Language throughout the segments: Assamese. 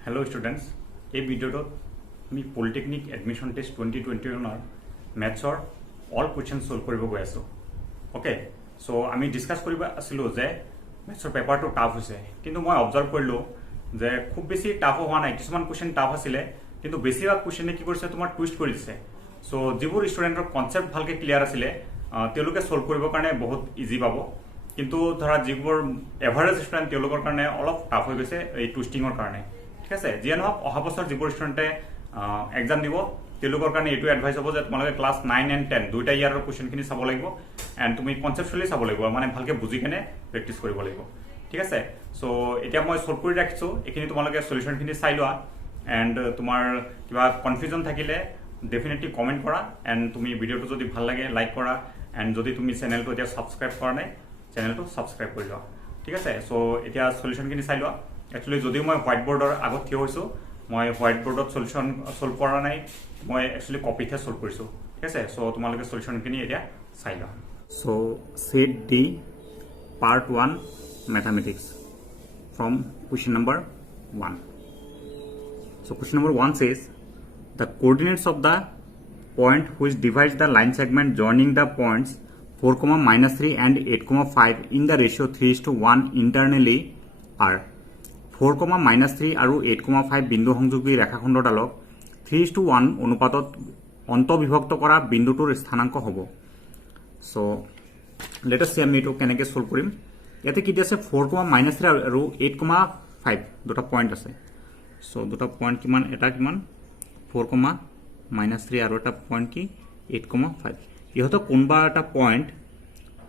हेलो स्टूडेंट्स এই ভিডিওটোত আমি পলিটেকনিক এডমিশন টেষ্ট 2021 মেথছৰ অল কুৱেশ্যন সলভ কৰিব গৈ আছো ওকে সো আমি ডিসকাস কৰিব আছিল যে মেথছৰ পেপাৰটো টাফ হৈছে কিন্তু মই অবজাৰ্ভ কৰিলো যে খুব বেছি টাফ হোৱা নাই কিছুমান কুৱেশ্যন টাফ আছিল কিন্তু বেছিভাগ কুৱেশ্যনে কি কৰিছে তোমাৰ টুইষ্ট কৰি দিছে সো যিবোৰ ষ্টুডেন্টৰ কনসেপ্ট ভালকে ক্লিয়াৰ আছিল তেওঁলোকে সলভ কৰিবৰ কাৰণে বহুত ইজি পাব কিন্তু ধৰা যিবোৰ এভাৰেজ ষ্টুডেন্ট তেওঁলোকৰ কাৰণে অলপ টাফ হৈ গৈছে এই টুইষ্টিংৰ কাৰণে ঠিক আছে যিয়ে নহওক অহা বছৰ যিবোৰ ষ্টুডেণ্টে এক্সাম দিব তেওঁলোকৰ কাৰণে এইটো এডভাইচ হ'ব যে তোমালোকে ক্লাছ 9 এণ্ড 10 দুইটা ইয়াৰৰ কুৱেশ্যনখিনি চাব লাগিব এণ্ড তুমি কনচেপচুৱেলি চাব লাগিব মানে ভালকে বুজি কেনে প্ৰেক্টিছ কৰিব লাগিব ঠিক আছে সো এতিয়া মই সলভ কৰি ৰাখিছো এইখিনি তোমালোকে সলিউশনখিনি চাই লোৱা এণ্ড তোমাৰ কিবা কনফিউজন থাকিলে ডেফিনেটলি কমেণ্ট কৰা এণ্ড তুমি ভিডিঅ'টো যদি ভাল লাগে লাইক কৰা এণ্ড যদি তুমি চেনেলটো এতিয়া ছাবস্ক্ৰাইব কৰা নাই চেনেলটো ছাবস্ক্ৰাইব কৰি লোৱা ঠিক আছে সো এতিয়া সলিউশনখিনি চাই লোৱা একচুৱেলি যদিও মই হোৱাইট বৰ্ডৰ আগত থিয় হৈছোঁ মই হোৱাইট বৰ্ডত সলিউশন সলভ কৰা নাই মই একচুৱেলি কপিতহে সলভ কৰিছোঁ ঠিক আছে সো তোমালোকে সলিউশনখিনি এতিয়া চাই লোৱা so set D part 1 mathematics from question number 1 so question number 1 says the coordinates of the point which divides the line segment joining the points 4, -3 and 8, 5 in the ratio 3:1 internally are 4, -3 আৰু 8, 5 বিন্দু সংযোগী ৰেখাখণ্ডডালক 3:1 অনুপাতত অন্তবিভক্ত কৰা বিন্দুটোৰ স্থানাংক হ'ব সো লেট আস সি আমি এটো কেনেকৈ সলভ কৰিম ইয়াতে কি আছে 4, -3 আৰু 8, 5 দুটা পইণ্ট আছে সো দুটা পইণ্ট কিমান এটা কিমান 4, -3 আৰু এটা পইণ্ট কি 8, 5 ইহঁত কোনবা এটা পইণ্ট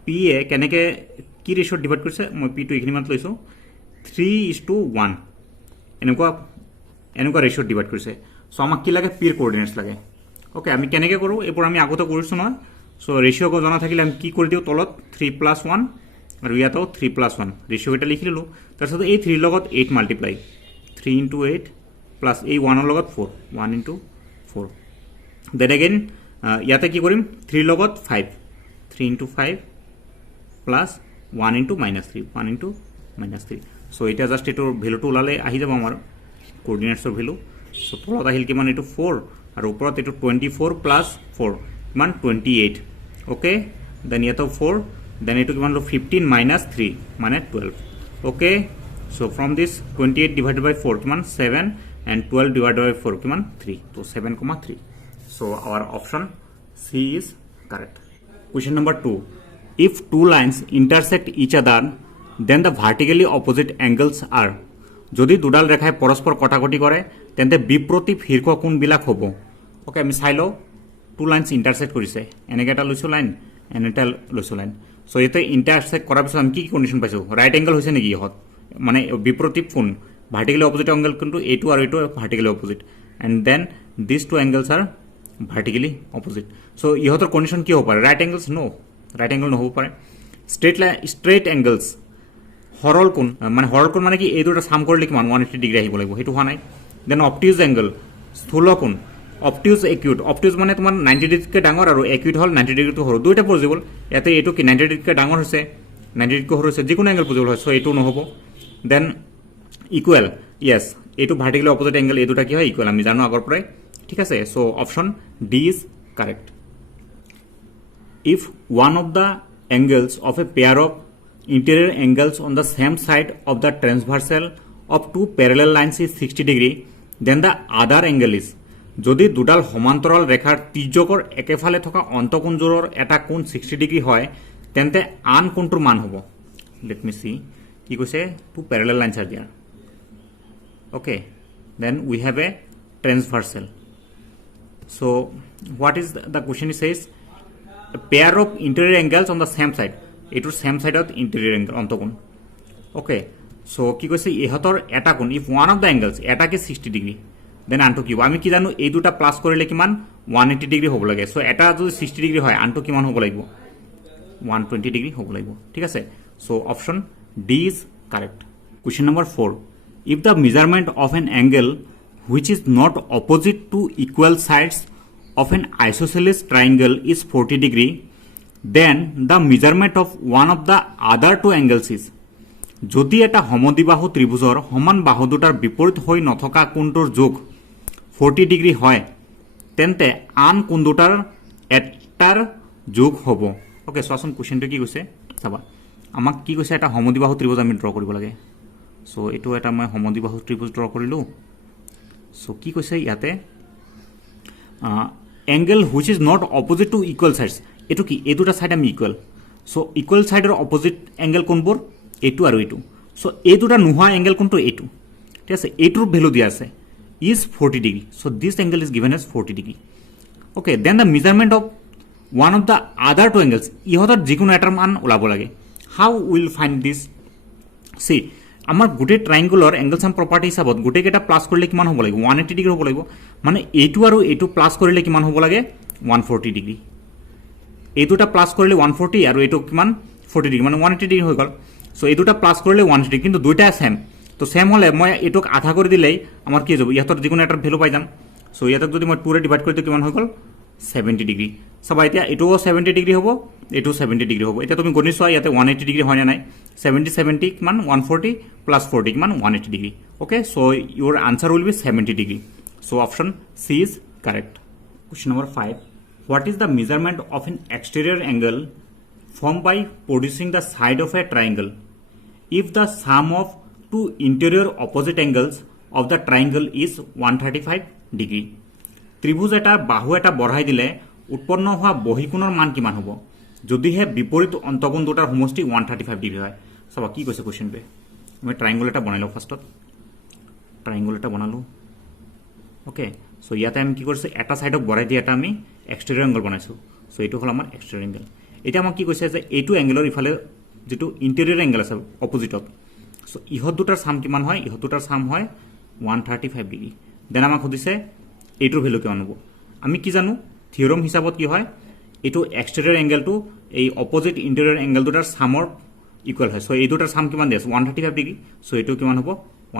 পি এ কেনেকৈ কি ৰেচিঅ'ত ডিভাইড কৰিছে মই পি টো এইখিনি মান লৈছোঁ 3:1 এনেকুৱা ৰেচিঅ'ত ডিভাইড কৰিছে সো আমাক কি লাগে পিৰ কোঅৰ্ডিনেটছ লাগে ওকে আমি কেনেকৈ কৰোঁ এইবোৰ আমি আগতে কৰিছোঁ নহয় সো ৰেচিঅ'ক জনা থাকিলে আমি কি কৰি দিওঁ তলত 3+1 আৰু ইয়াতো 3+1 ৰেচিঅ' এটা লিখি ল'লোঁ তাৰপিছত এই 3 লগত 8 মাল্টিপ্লাই 3 × 8 প্লাছ এই 1 লগত 4 1 × 4 দেন এগেইন ইয়াতে কি কৰিম 3 লগত 5 3 × 5 প্লাছ 1 × -3 1 × -3 সো এটা জাস্ট এটোৰ ভ্যালুটো ওলালে আহি যাব আমাৰ কোঅৰ্ডিনেটছৰ ভ্যালু সো তলত আহিল কিমান এটো 4 আৰু ওপৰত এটো 24 প্লাছ 4 কিমান 28 ওকে দেন ইয়াতো 4 দেন এটো কিমান লো 15 - 3 মানে 12 okay so from this 28 divided by 4 কিমান 7 and 12 divided by 4 কিমান 3 তো 7,3 so our option C is correct question number 2 if two lines intersect each other then the vertically opposite angles are যদি দুডাল ৰেখাই পৰস্পৰ কটাকটি কৰে তেন্তে বিপৰীত শীৰ্ষ কোণবিলাক হ'ব ওকে আমি চাই লওঁ টু লাইনছ ইণ্টাৰসেক্ট কৰিছে এনেকৈ এটা লৈছোঁ লাইন এনে এটা লৈছোঁ লাইন সো ইয়াতে ইণ্টাৰসেক্ট কৰাৰ পিছত আমি কি কণ্ডিশ্যন পাইছোঁ ৰাইট এংগল হৈছে নেকি ইহঁত মানে বিপৰীত কোণ ভাৰ্টিকেলি অপোজিট এংগল কিন্তু এইটো আৰু এইটো vertically opposite and then this two angles are vertically opposite so ইহঁতৰ কণ্ডিশ্যন কি হ'ব পাৰে ৰাইট এংগলছ নো ৰাইট এংগল নহ'ব পাৰে ষ্ট্ৰেইট এংগলছ হৰল কোণ মানে কি এই দুটা সাম কৰিলে কিমান 180 ডিগ্ৰী আহিব লাগিব সেইটো হোৱা নাই দেন অপটিউজ এংগল স্থূল কোণ অপটিউজ একিউট অপটিউজ মানে তোমাৰ 90 ডিগ্ৰীতকৈ ডাঙৰ আৰু একিউট হ'ল 90 ডিগ্ৰীটো সৰু দুইটা পজিবল ইয়াতে এইটো কি 90 ডিগ্ৰীতকৈ ডাঙৰ হৈছে 90 ডিগ্ৰীতকৈ সৰু হৈছে যিকোনো এংগল পজিবল হয় সো এইটো নহ'ব দেন ইকুৱেল ইয়েছ এইটো ভাৰ্টিকেলি অপোজিট এংগল এই দুটা কি হয় ইকুৱেল আমি জানো আগৰ পৰাই ঠিক আছে so option D is correct if one of the angles of a pair of interior angles on the same side of the transversal of two parallel lines is 60 degree then the other angle is যদি দুডাল সমান্তৰাল ৰেখাৰ তিৰ্যকৰ একেফালে থকা অন্তকোণযোৰৰ এটা কোণ 60 ডিগ্ৰী হয় তেন্তে আন কোণটোৰ মান হ'ব লেট মি সি কি কৈছে two parallel lines are there okay then we have a transversal so what is the question is says a pair of interior angles on the same side এটোৰ same side of interior angle অন্তকোণ ওকে সো কি কৈছে ইহঁতৰ এটা কোণ if one of the angles এটা কি 60 ডিগ্ৰী দেন আনটো কি আমি কি জানো এই দুটা প্লাস কৰিলে কিমান 180 ডিগ্ৰী হ'ব লাগে সো এটা যদি 60 ডিগ্ৰী হয় আনটো কিমান হ'ব লাগিব 120 ডিগ্ৰী হ'ব লাগিব ঠিক আছে so option D is correct question number 4 if the measurement of an angle which is not opposite to equal sides of an isosceles triangle is 40 degree then the measurement of one of the other two angles is যদি এটা সমদ্বিবাহু ত্ৰিভুজৰ সমান বাহু দুটাৰ বিপৰীত হৈ নথকা কোণটোৰ যোগ 40 ডিগ্ৰী হয় তেন্তে আন কোণ দুটাৰ এটাৰ যোগ হ'ব ওকে চোৱাচোন কুৱেশ্যনটো কি কৈছে চাবা আমাক কি কৈছে এটা সমদ্বিবাহু ত্ৰিভুজ আমি ড্ৰ কৰিব লাগে সো এইটো এটা মই সমদ্বিবাহু ত্ৰিভুজ ড্ৰ কৰিলো সো কি কৈছে ইয়াতে angle which is not opposite to equal sides এটো কি এই দুটা সাইড আমি ইকুৱেল সো ইকুৱেল সাইডৰ অপোজিট এংগল কোনবোৰ এইটো আৰু এইটো সো এই দুটা নোহোৱা এংগল কোনটো এইটো ঠিক আছে এইটোৰ ভ্যালু দিয়া আছে is 40 degree so this angle is given as 40 degree okay then the measurement of one of the other two angles ইহতৰ যিকোনো এটাৰ মান ওলাব লাগে how will find this see আমাৰ গোটে ট্ৰায়াঙ্গুলৰ এংগল সাম প্ৰপাৰ্টি হিচাপত গোটে কেটা প্লাস কৰিলে কিমান হ'ব লাগিব 180 ডিগ্ৰী হ'ব লাগিব মানে এইটো আৰু এইটো প্লাস কৰিলে কিমান হ'ব লাগে 140 ডিগ্ৰী এই দুটা প্লাস কৰিলে 140 আৰু এইটো কিমান 40 ডিগ্ৰী মানে 180 ডিগ্ৰী হৈ গল সো এই দুটা প্লাস কৰিলে 180 কিন্তু দুইটা সেম তো সেম হলে মই এটুক আধা কৰি দিলেই আমাৰ কি যাব ইহতৰ যিকোনো এটাৰ ভ্যালু পাই যাম সো ইয়াতক যদি মই 2 ৰে ডিভাইড কৰি দিও কিমান হৈ গল 70 ডিগ্ৰী সবা এতিয়া এটোও 70 ডিগ্ৰী হ'ব এটো 70 ডিগ্ৰী হ'ব এতিয়া তুমি গণি চোৱা ইয়াতে 180 ডিগ্ৰী হয় না নাই 70 কিমান 140 প্লাস 40 কিমান 180 degree okay so your answer will be 70 degree so option C is correct question number 5 what is the measurement of an exterior angle formed by producing the side of a triangle if the sum of two interior opposite angles of the triangle is 135 degree ত্ৰিভুজ এটাৰ বাহু এটা বঢ়াই দিলে উৎপন্ন হোৱা বহিকোণৰ মান কিমান হ'ব যদিহে বিপৰীত অন্তকোণ দুটাৰ সমষ্টি 135 ডিগ্ৰী হয় সবা কি কৈছে কোৱেশ্চন বে আমি ট্ৰায়াঙ্গল এটা বনাইলো ফাৰ্ষ্টত ট্ৰায়াঙ্গল এটা বনালো ওকে সো ইয়াতে আমি কি কৰিছে এটা সাইডক বঢ়াই দি এটা আমি এক্সটেৰিয়ৰ এংগল বনাইছো সো এইটো হল আমাৰ এক্সটেৰিয়ৰ এংগল এটা আমাক কি কৈছে যে এইটো এংগলৰ ইফালে যেটো ইন্টেৰিয়ৰ এংগল আছে অপোজিটত সো ইহত দুটাৰ সাম কিমান হয় ইহত দুটাৰ সাম হয় 135 ডিগ্ৰী দেন আমাক খুদিছে এইটোৰ ভ্যালু কিমান হ'ব আমি কি জানো থিওৰম হিচাপত কি হয় এইটো এক্সটেৰিয়ৰ এংগলটো এই অপোজিট ইন্টেৰিয়ৰ এংগল দুটাৰ সামৰ ইকুৱেল হয় সো এই দুটাৰ সাম কিমান দিছে 135 ডিগ্ৰী সো এইটো কিমান হ'ব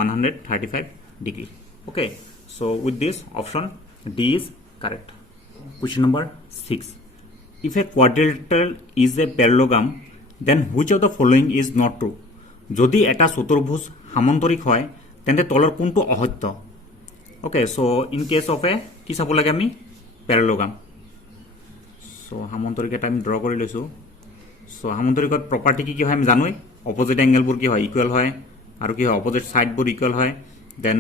135 degree okay so with this option D is correct question number 6 if a quadrilateral is a parallelogram then which of the following is not true যদি এটা চতুর্ভুজ সামান্তরিক হয় তেন্তে তলৰ কোনটো অসত্য okay so in case of a কি চাব লাগে আমি প্যারালোগ্রাম সো সামান্তরিক এটা আমি ড্ৰ কৰি লৈছো সো সামান্তৰিকত প্ৰপাৰ্টি কি হয় আমি জানোই অপোজিট এংগলবোৰ কি হয় ইকুৱেল হয় আৰু কি হয় অপোজিট সাইডবোৰ ইকুৱেল হয় দেন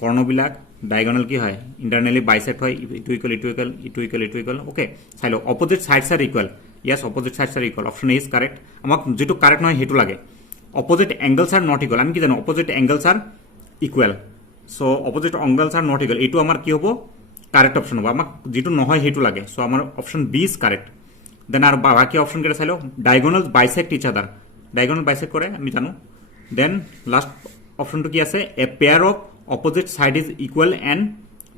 কৰ্ণবিলাক ডায়াগোনাল কি হয় ইন্টাৰনালি বাইসেক্ট হয় ইটু ইকুৱেল ইটু ইকুৱেল ইটু ইকুৱেল ইটু ইকুৱেল ওকে চাই লো opposite sides are equal yes opposite sides are equal option A is correct আমাক যেটো কারেক্ট নহয় হেতু লাগে opposite angles are not equal আমি কি জানো opposite angles are equal so opposite angles are not equal এটো আমাৰ কি হ'ব কাৰেক্ট অপশন হ'ব আমাক যেটো নহয় হেতু লাগে সো আমাৰ option B is correct then আর বাকি অপশন কেটা চাইলো diagonals bisect each other diagonal bisect করে আমি জানো দেন লাস্ট অপশনটো কি আছে a pair of opposite side is equal and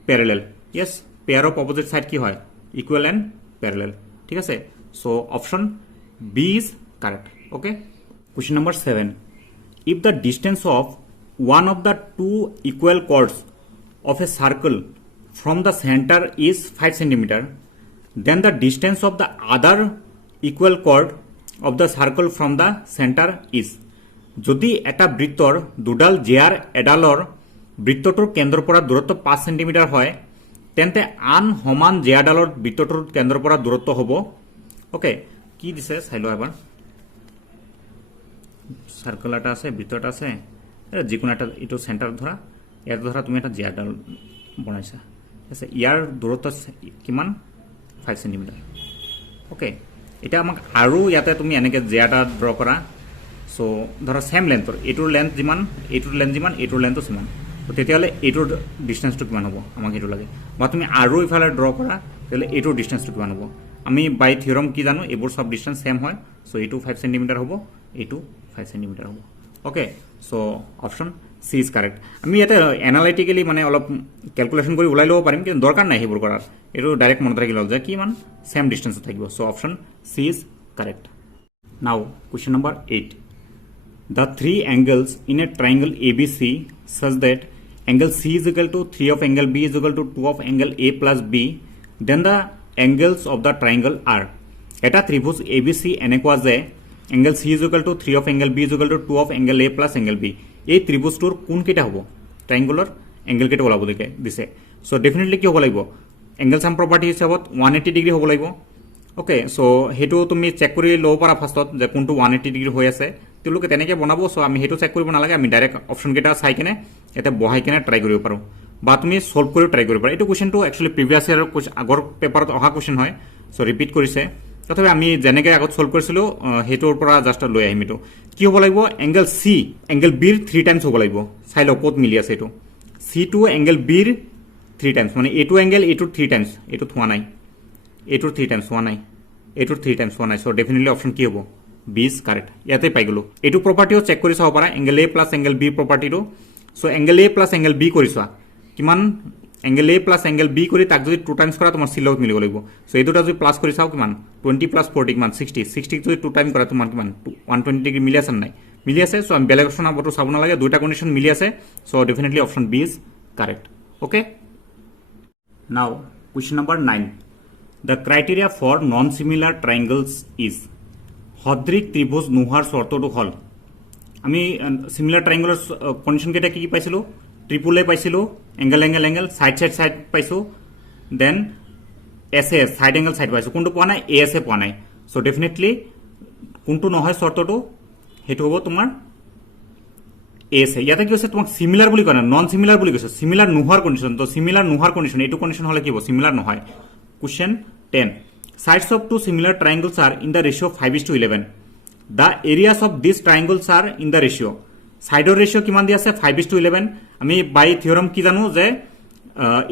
parallel yes pair of opposite side কি হয় ইকুয়াল এন্ড প্যারালাল ঠিক আছে so option B is correct okay question number 7 if the distance of one of the two equal chords of a circle from the center is 5 cm then the distance of the other equal chord of the circle from the center is যদি এটা বৃত্তৰ দুডাল জিয়াৰ এডালৰ বৃত্তটোৰ কেন্দ্ৰৰ পৰা দূৰত্ব 5 cm হয় তেন্তে আন সমান জিয়াডালৰ বৃত্তটোৰ কেন্দ্ৰৰ পৰা দূৰত্ব হ'ব ওকে কি দিছে চাইলো এবাৰ সাৰ্কেল এটা আছে বৃত্তটা আছে যিকোনো এটা এটো সেন্টাৰ ধৰা ইয়াৰ ধৰা তুমি এটা জিয়াডাল বনাইছা আছে ইয়াৰ দূৰত্ব কিমান 5 cm ওকে এটা আমাক আৰু ইয়াতে তুমি এনেকে জিয়াডা ড্ৰ কৰা সো ধৰা সেম লেন্থৰ এটোৰ লেন্থ যিমান এটোৰ লেন্থ যিমান এটোৰ লেন্থ সমান তো তেতিয়ালে এটোৰ ডিসটেন্সটো কিমান হ'ব আমাক এটো লাগে বা তুমি আৰু ইফালে ড্ৰ কৰা তেলে এটোৰ ডিসটেন্সটো কিমান হ'ব আমি বাই থিওৰম কি জানো এবোৰ সব ডিসটেন্স সেম হয় সো এটো 5 cm হ'ব এটো 5 cm হ'ব okay so option C is correct আমি এটা অ্যানালিটিক্যালি মানে অলপ ক্যালকুলেশন কৰি উলাই লব পাৰিম কিন্তু দৰকাৰ নাই হেবোৰ কৰাৰ এটো ডাইৰেক্ট মনত ৰাখি লওক যে কি মান সেম ডিসটেন্স থাকিব so option C is correct now question number 8 the three angles in a triangle ABC such that angle C is equal to 3 of angle B is equal to 2 of angle A plus B then the angles of the triangle are এটা ত্রিভুজ ABC এনেকুৱা যে angle C is equal to 3 of angle B is equal to 2 of angle A plus angle B. এই ত্ৰিভুজটোৰ কোনকেইটা হ'ব, ট্ৰাইংগুলৰ এংগেল কেইটা ওলাব দিছে। চ' ডেফিনেটলি কি হ'ব লাগিব, এংগেল চাম প্ৰপাৰ্টি হিচাপত 180 ডিগ্ৰী হ'ব লাগিব। অ'কে, চ' সেইটো তুমি চেক কৰি ল'ব পাৰা ফাৰ্ষ্টত যে কোনটো 180 ডিগ্ৰী হৈ আছে, তেওঁলোকে তেনেকৈ বনাব। চ' আমি সেইটো চেক কৰিব নালাগে, আমি ডাইৰেক্ট অপশ্যনকেইটা চাই কেনে ইয়াতে বহাই কেনে ট্ৰাই কৰিব পাৰোঁ, বা তুমি ছল্ভ কৰিও ট্ৰাই কৰিব পাৰা। এইটো কুৱেশ্যনটো একচুৱেলি প্ৰিভিয়াছ ইয়াৰৰ আগৰ পেপাৰত অহা কুৱেশ্যন হয়, চ' ৰিপিট কৰিছে। তথাপি আমি যেনেকৈ আগত ছল্ভ কৰিছিলোঁ সেইটোৰ পৰা জাষ্ট লৈ আহিম। এইটো কি হ'ব লাগিব, এংগেল চি এংগেল বিৰ 3 টাইমছ হ'ব লাগিব। চাই লওক ক'ত মিলি আছে এইটো, চি টু এংগেল বিৰ 3 টাইমছ, মানে এইটো এংগেল এইটোৰ 3 টাইমছ, এইটোত হোৱা নাই, এইটোৰ 3 টাইমছ হোৱা নাই, এইটোৰ 3 টাইমছ হোৱা নাই। চ' ডেফিনেটলি অপশ্যন কি হ'ব, বি ইজ কাৰেক্ট। ইয়াতে পাই গ'লোঁ। এইটো প্ৰপাৰ্টিও চেক কৰি চাব পাৰা, angle A plus angle B প্ৰপাৰ্টিটো। So' angle A plus angle B কৰি চোৱা কিমান, angle A plus angle B কৰি তাক যদি 2 টাইমছ কৰা তোমাৰ চি লগত মিলিব লাগিব। চ' এই দুটা যদি প্লাছ কৰি চাওঁ কিমান, 20 প্লাছ 40 কিমান 60 যদি 2 টাইম কৰা তোমাৰ কিমান 120 ডিগ্ৰী মিলি আছে নাই, মিলি আছে। চ' আমি বেলেগ অপশ্যন আগতো চাব নালাগে, দুইটা কণ্ডিশ্যন মিলি আছে। So' definitely option B is correct. Okay, now question number 9, the criteria for non similar triangles is. সদৃশ ত্ৰিভুজ নোহোৱাৰ চৰ্তটো হ'ল, আমি চিমিলাৰ ট্ৰাইংগলৰ কণ্ডিশ্যন কেইটা কি পাইছিলোঁ, ট্ৰিপুল এ পাইছিলোঁ, এংগেল এংগেল এংগেল, ছাইড পাইছোঁ, দেন এছ এ ছাইড এংগেল ছাইড পাইছোঁ। কোনটো পোৱা নাই, এ এছ এ পোৱা নাই। চ' ডেফিনেটলি কোনটো নহয় চৰ্তটো, সেইটো হ'ব তোমাৰ এ এছ এ। ইয়াতে কি হৈছে, তোমাক চিমিলাৰ বুলি কোৱা নাই, নন চিমিলাৰ বুলি কৈছে, চিমিলাৰ নোহোৱাৰ কণ্ডিশ্যন। তো চিমিলাৰ নোহোৱাৰ কণ্ডিশ্যন, এইটো কণ্ডিশ্যন হ'লে কি হ'ব, চিমিলাৰ নহয়। Question 10, sides of two similar triangles are in the ratio 5:11. The areas of these triangles are in the ratio. সাইডৰ ৰেশিও কিমান দি আছে, 5:11। আমি বাই থিওৰাম কি জানো যে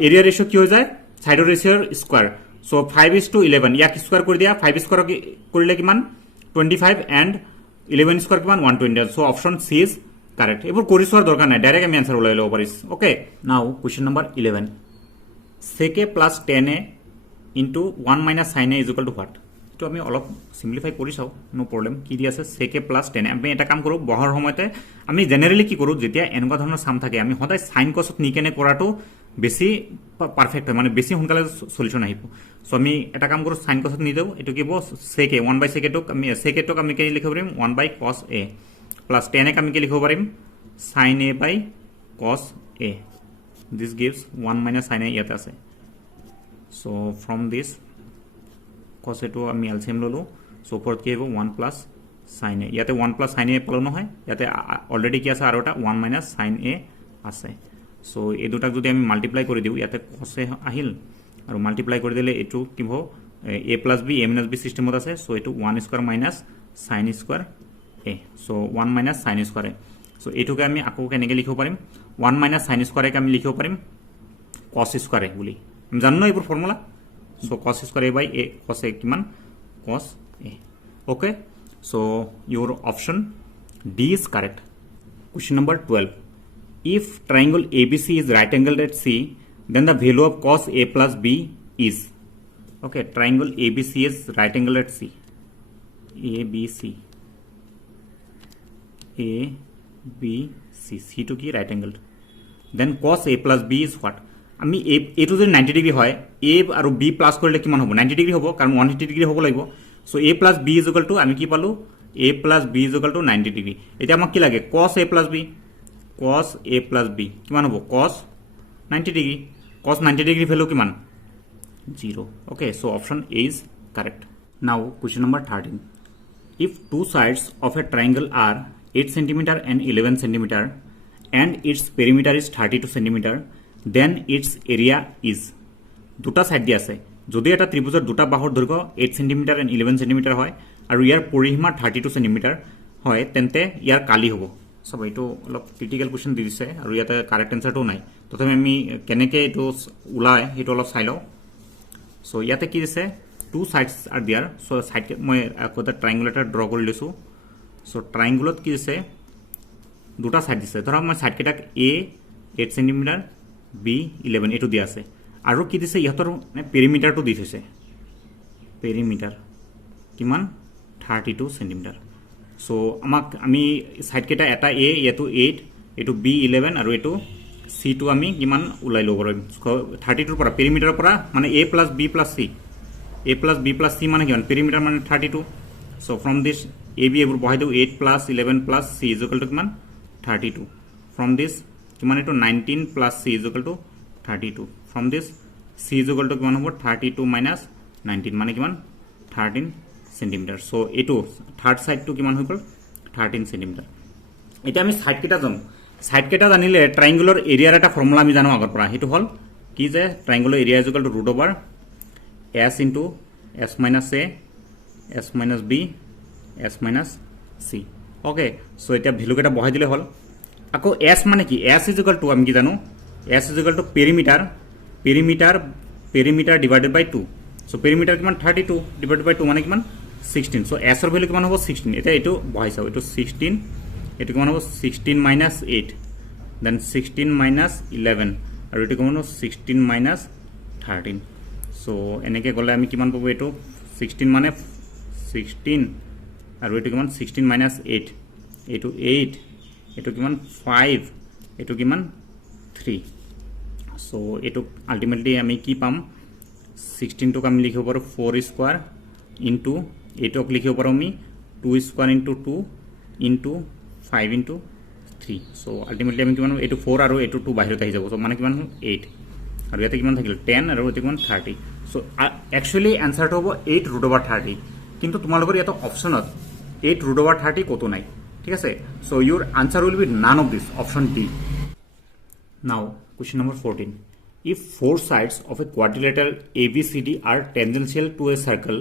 এৰিয়া ৰেশিও কি হৈ যায়, সাইডৰ ৰেশিওৰ স্কোয়াৰ। সো 5:11 ইয়াক স্কোয়াৰ কৰি দিয়া, 5 স্কোয়াৰ কৰিলে কিমান 25 এণ্ড 11 স্কোয়াৰ কিমান 120। So option C is correct. এইবোৰ কৰি চোৱাৰ দৰকাৰ নাই, ডাইৰেক্ট আমি আনসাৰ ওলাই ল'ব পাৰিছ। Okay, now question number 11, sec a plus tan a into 1 minus sin a is equal to what? তো আমি অলপ সিম্পলিফাই কৰি চাওঁ, নো প্ৰব্লেম। কি দি আছে, sec a plus tan a। আমি এটা কাম কৰোঁ, বহাৰ সময়তে আমি জেনেৰেলি কি কৰোঁ, যেতিয়া এনেকুৱা ধৰণৰ চাম থাকে আমি সদায় সাইন কছত নি কেনে কৰাটো বেছি পাৰফেক্ট হয়, মানে বেছি সোনকালে সলিউশ্যন আহিব। সো আমি এটা কাম কৰোঁ, সাইন কছত নি দিওঁ, এইটো কি হ'ব sec a 1 by sec a টোক আমি sec a টোক আমি কি লিখিব পাৰিম 1 by cos a plus tan a আমি কি লিখিব পাৰিম sin a by cos a। This gives 1 minus sin a ইয়াতে আছে। So from this cos a টো আমি এলচিএম ল'লোঁ। সো ওপৰত কি আহিব 1 plus sin a। ইয়াতে 1 plus sin a পালোঁ নহয়, ইয়াতে অলৰেডি কি আছে আৰু এটা 1 minus sin a আছে। সো এই দুটাক যদি আমি মাল্টিপ্লাই কৰি দিওঁ, ইয়াতে cos a আহিল আৰু মাল্টিপ্লাই কৰি দিলে এইটো কি হ'ব a plus b a minus b চিষ্টেমত আছে। সো এইটো 1 square minus sin square a। So 1 minus sin square a। So এইটোকে আমি আকৌ কেনেকৈ লিখিব পাৰিম, 1 minus sin স্কোয়াৰ a আমি লিখিব পাৰিম cos স্কোয়াৰ a বুলি। আমি জানো ন এইবোৰ formula. So cos square a by a, cos a কিমান cos a। Okay, so your option D is correct. Question number 12, if triangle ABC is right angled at C, then the value of cos a plus b is. Okay, triangle ABC is right angled at C. ABC C to কি right angled, then cos a plus b is what? আমি এইটো যদি 90 ডিগ্ৰী হয়, a আৰু b প্লাছ কৰিলে কিমান হ'ব 90 ডিগ্ৰী হ'ব, কাৰণ 180 ডিগ্ৰী হ'ব লাগিব। So a plus b is equal to আমি কি পালোঁ a plus b is equal to 90 degree. এতিয়া আমাক কি লাগে cos a plus b, cos a plus b কিমান হ'ব cos 90 degree. cos 90 degree value কিমান 0। Okay, so option A is correct. Now question number 13, if two sides of a triangle are 8 cm and 11 cm and its perimeter is 32 cm, then its area is. দুটা সাইড দি আছে, যদি এটা ত্ৰিভুজৰ দুটা বাহুৰ দৈৰ্ঘ্য 8 cm and 11 cm হয় আৰু ইয়াৰ পৰিসীমা 32 cm হয়, তেন্তে ইয়াৰ কালি হ'ব। সব এইটো অলপ ক্ৰিটিকেল কুৱেশ্যন দি দিছে আৰু ইয়াতে কাৰেক্ট এনসাৰটো নাই, তথাপি আমি কেনেকৈ এইটো ওলাই সেইটো অলপ চাই লওঁ। সো ইয়াতে কি দিছে, টু সাইডস আৰ দিয়াৰ। সো সাইড মই আকৌ এটা ট্ৰাইংগল এটা ড্ৰ কৰি লৈছোঁ। সো ট্ৰাইংগলত কি দিছে, দুটা সাইড দিছে। ধৰক মই সাইডকেইটাক a 8 cm b 11 এইটো দিয়া আছে, আৰু কি দিছে ইহঁতৰ পেৰিমিটাৰটো দি থৈছে, পেৰিমিটাৰ কিমান 32 cm। সো আমাক আমি সাইডকেইটা এটা a এইটো 8, এইটো b 11 আৰু এইটো c টো আমি কিমান ওলাই ল'ব পাৰিম 32ৰ পৰা, পেৰিমিটাৰৰ পৰা মানে a plus b plus c, a plus b plus c মানে কিমান পেৰিমিটাৰ মানে 32। So from this A B এইবোৰ বহাই দিওঁ 8 plus 11 plus C is equal to কিমান 32 ফ্ৰম দিছ কিমান এইটো 19 plus C is equal to 32 from this C is equal to কিমান হ'ব 32 মাইনাছ 19 মানে কিমান 13 সেন্টিমিটাৰ সো এইটো থাৰ্ড সাইডটো কিমান হৈ গ'ল 13 সেন্টিমিটাৰ এটা আমি সাইড কেটা জানো সাইড কেটা জানিলে ট্ৰায়াঙ্গুলাৰ এৰিয়াৰ এটা ফৰ্মুলা আমি জানো আগৰ পৰা হেতু হল কি যে triangular area is equal to root over s into s minus a s minus b s minus c okay so এটা ভ্যালু কেটা বহাই দিলে হল আকৌ s মানে কি s ইজ ইকুৱেল টু আমি কি জানো s is equal to perimeter divided by 2 so perimeter কিমান 32 ডিভাইডেড বাই 2 মানে কিমান 16 সো s এর ভ্যালু কিমান হ'ব 16 এটা এটো বহাই চাও এটো 16 এটো কিমান হ'ব 16 মাইনাস 8 দেন 16 মাইনাস 11 আৰু এটো কিমান হ'ব 16 মাইনাস 13 সো এনেকে গলে আমি কিমান পাবো এটো 16 মানে 16 আৰু এটো কিমান 16 মাইনাস 8 এটো 8 এটো কিমান 5 এটো কিমান 3 সো এটো আলটিমেটলি আমি কি পাম 16 টোক আমি লিখিব পাৰো 4 স্কয়াৰ ইনটু এটোক লিখিব পাৰো আমি 2 square into 2 into 5 into 3 so ultimately আমি কিমান এটো 4 আৰু এটো 2 বাহিৰত আহি যাব সো মানে কিমান 8 আৰু ইয়াতে কিমান থাকিল 10 আৰু এটো কিমান 30 সো একচুয়ালি आंसरটো হ'ব 8 ৰুট ওভাৰ 30 কিন্তু তোমালোকৰ ইয়াতে অপচনত 8 ৰুট ওভাৰ 30 কত নাই ঠিক আছে so your answer will be none of this option D now question number 14 if four sides of a quadrilateral ABCD are tangential to a circle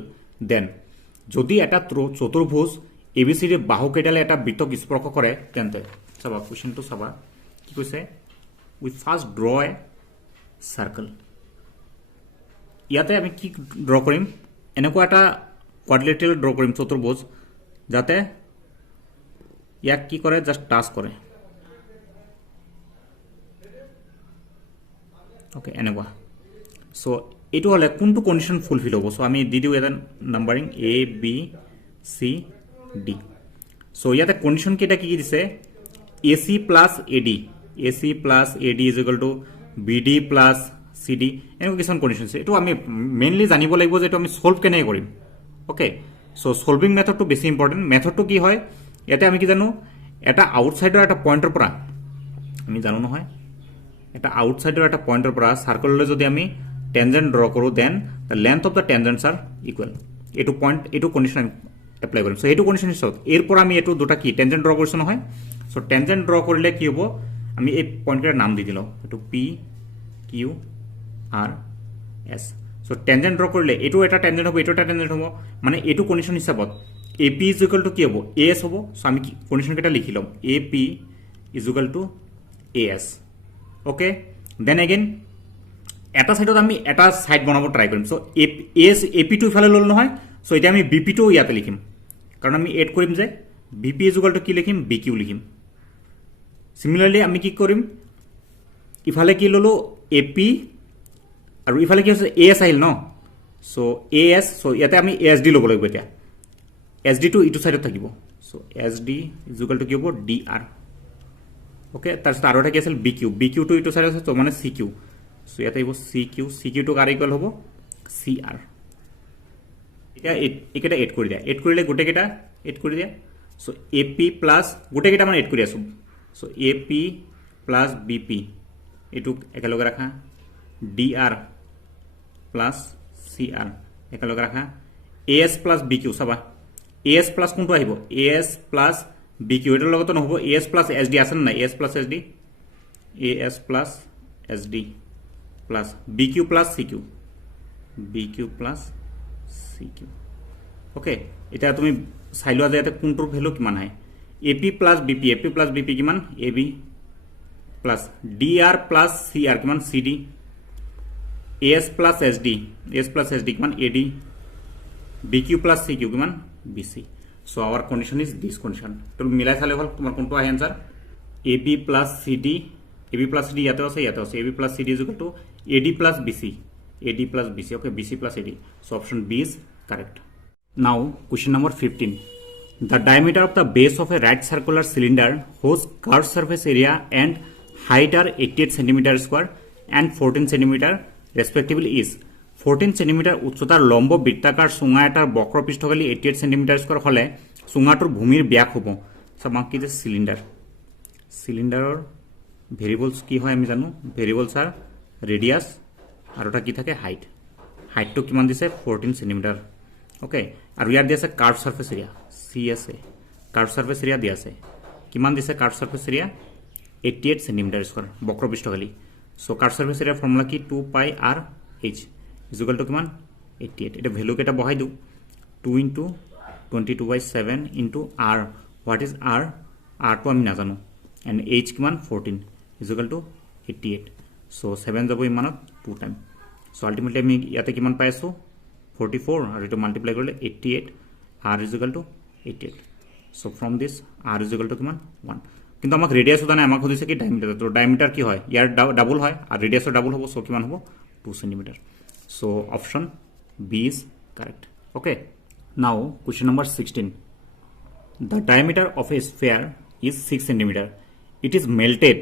then যদি এটা চতুর্ভুজ ABCD বাহু কেইডালে এটা বৃত্তক স্পৰ্শ কৰে তেন্তে চাবা কোৱেশ্চনটো চাবা কি কৈছে we first draw a circle ইয়াতে আমি কি ড্ৰ কৰিম এনেকুৱা এটা কোৱাড্ৰিলেটাৰেল ড্ৰ কৰিম চতুৰ্ভুজ যাতে ইয়াক কি কৰে জাস্ট টাচ কৰে ওকে এনেকুৱা সো এটো হলে কোনটো কন্ডিশন ফুলফিল হ'ব সো আমি দি দিও এটা numbering a b c d so ইয়াতে কন্ডিশন কেটা কি দিছে ac plus ad ac plus ad is equal to bd plus cd এনেকুৱা কিছুমান কন্ডিশন আছে এটো আমি মেইনলি জানিব লাগিব যে এটো আমি সলভ কেনে কৰিম ওকে সো সলভিং মেথডটো বেছি ইম্পৰ্টেন্ট মেথডটো কি হয় ইয়াতে আমি কি জানো এটা আউটসাইডৰ এটা পয়েন্টৰ পৰা আমি জানো নহয় এটা আউটসাইডৰ এটা পয়েন্টৰ পৰা সাৰ্কেললৈ যদি আমি টেনজেন্ট ড্ৰ কৰো then the length of the tangents are equal এটো পয়েন্ট এটো কন্ডিশন এপ্লাই কৰিম সো এটো কন্ডিশন হিচাপত এৰ পৰ আমি এটো দুটা কি টেনজেন্ট ড্ৰ কৰিছো নহয় সো টেনজেন্ট ড্ৰ কৰিলে কি হ'ব আমি এই পয়েন্টৰ নাম দি দিলো এটো p q r s so tangent draw কৰিলে এটো এটা টেনজেন্ট হ'ব এটো এটা টেনজেন্ট হ'ব মানে এটো কন্ডিশন হিচাপত ap is equal to কি হ'ব as হ'ব সো আমি কি কন্ডিশন কেটা লিখিলাম ap is equal to as okay then again এটা সাইডত আমি এটা সাইড বনাব ট্রাই কৰিম সো as ap টো ইফালে লল নহয় সো এটা আমি bp টো ইয়াতে লিখিম কাৰণ আমি এড কৰিম যে bp is equal to কি লিখিম bq লিখিম সিমিলাৰলি আমি কি কৰিম ইফালে কি ললো ap আৰু ইফালে কি আছে as আহিল ন সো as সো ইয়াতে আমি asd লব লাগিব এতিয়া sd টো ইটো সাইডত থাকিব so sd is equal to কি হ'ব dr ওকে তাৰছত আৰু এটা কি আছিল bq টো ইটো সাইড আছে তো মানে cq সো ইয়াতে আহিব cq টো কার ইকুয়াল হ'ব cr এটা একেটা এড কৰি দিয়া এড কৰিলে গুটে কেটা এড কৰি দিয়া সো ap প্লাস গুটে কেটা মানে এড কৰি আছো সো ap প্লাস bp এটু একেলগে রাখা dr প্লাস cr একেলগে রাখা as প্লাস bq চাবা as প্লাস কোনটো আহিব as প্লাস bq এটাৰ লগত নহব as প্লাস sd আছে না as plus sd as plus sd plus bq plus cq bq plus cq okay এটা তুমি চাইলোৱা যে এটা কোনটোৰ ভ্যালু কিমান হয় ap প্লাস bp কিমান ab plus dr plus cr কিমান cd as প্লাস sd কিমান ad bq প্লাস cq কিমান bc so our condition is this condition তো মিলাই চালে হল তোমাৰ কোনটো আহে आंसर ab plus cd ইয়াতে আছে ab plus cd is equal to ad plus bc okay bc plus ad so option b is correct now question number 15 the diameter of the base of a right circular cylinder whose curved surface area and height are 88 cm square and 14 cm respectively is 14 cm উচ্চতাৰ লম্ব বৃত্তাকাৰ সুঙা এটাৰ বক্ৰ পৃষ্ঠকালি 88 cm স্কয়াৰ হলে চুঙাটোৰ ভূমিৰ ব্যাস হ'ব আমাক কি যে চিলিণ্ডাৰৰ ভেৰিয়েবলছ কি হয় আমি জানো ভেৰিয়েবলছ আৰ ৰেডিয়াছ আৰু এটা কি থাকে হাইটটো কিমান দিছে 14 সেন্টিমিটাৰ ওকে আৰু ইয়াত দিয়া আছে curve surface area CSA curve surface area দিয়া আছে কিমান দিছে curve surface area 88 centimetre square বক্ৰপৃষ্ঠকালি সো কাৰ্ভ সাৰফেস এৰিয়াৰ ফৰ্মুলা কি 2 পাই r h ইকুয়াল টু কিমান 88 এটা ভ্যালু কেটা বহাই দিও 2 into 22/7 into r what is r to আমি নাজানো and h কিমান 14 is equal to 88 so 7 যাব ইমানত 2 টাইম so ultimately আমি ইয়াতে কিমান পাইছো 44 আৰু এটো মাল্টিপ্লাই কৰিলে 88 r is equal to 88 so from this r is equal to কিমান 1 কিন্তু আমাক ৰেডিয়াস উদানে আমাক খুদিছে কি ডায়ামিটাৰ তো ডায়ামিটাৰ কি হয় ইয়াৰ ডাবল হয় আৰু ৰেডিয়াসৰ ডাবল হ'ব so কিমান হ'ব 2 centimetre so option B is correct okay now question number 16 the diameter of a sphere is 6 centimeter it is melted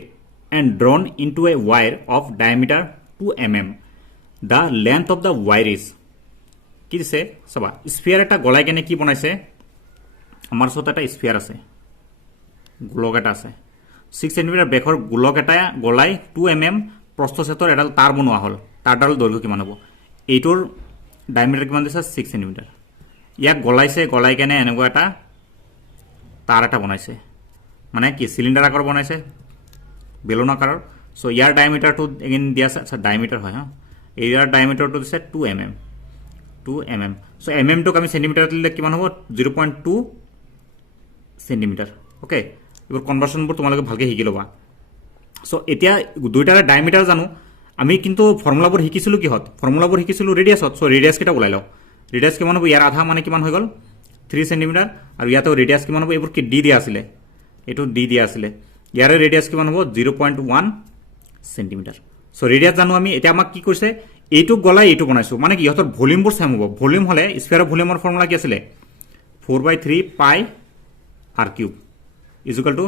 and drawn into a wire of diameter 2 mm the length of the wire is কি দিছে সবা স্ফিয়ার এটা গলাই কেনে কি বনাইছে আমাৰ ওচৰত এটা স্ফিয়াৰ আছে গোলক এটা আছে 6 সেন্টিমিটাৰ বেখৰ গোলক এটা গলাই 2 mm প্ৰস্থছেদৰ এডাল তাৰ বনোৱা হল তাৰডাল দৈৰ্ঘ্য কিমান হ'ব এইটোৰ ডায়ামিটাৰ কিমান দিছে 6 সেন্টিমিটাৰ ইয়াক গলাই কেনে এনেকুৱা এটা তাৰ এটা বনাইছে মানে কি সিলিন্ডাৰ আকাৰ বনাইছে বেলুন আকাৰৰ সো ইয়াৰ ডায়ামিটাৰটো এগেইন দিয়া আছে আচ্ছা ডায়ামিটাৰ হয় হা ইয়াৰ ডায়ামিটাৰটো দিছে 2 mm সো mm টোক আমি সেন্টিমিটাৰত লিখলে কিমান হ'ব 0.2 সেন্টিমিটাৰ ওকে এবাৰ কনভাৰ্সনবোৰ তোমালোকে ভালকে শিকি লবা সো এতিয়া দুইটাৰ ডায়ামিটাৰ জানো আমি কিন্তু ফৰ্মুলাবোৰ শিকিছিলো কি হত ফৰ্মুলাবোৰ শিকিছিলো ৰেডিয়াছত সো ৰেডিয়াস কিটা ওলাই লও ৰেডিয়াস কিমান হ'ব ইয়াৰ আধা মানে কিমান হৈ গল 3 সেন্টিমিটাৰ আৰু ইয়াতে ৰেডিয়াস কিমান হ'ব এবোৰ কি ডি দিয়া আছিল এটো ডি দিয়া আছিল ইয়াৰে ৰেডিয়াস কিমান হ'ব 0.1 সেন্টিমিটাৰ সো ৰেডিয়াস জানো আমি এটা আমাক কি কৈছে এইটো গলাই এইটো বনাইছো মানে কি ইহতৰ ভলিউমবোৰ সেম হ'ব ভলিউম হলে স্ফিয়াৰৰ ভলিউমৰ ফৰ্মুলা কি আছিল 4/3 পাই r cube is equal two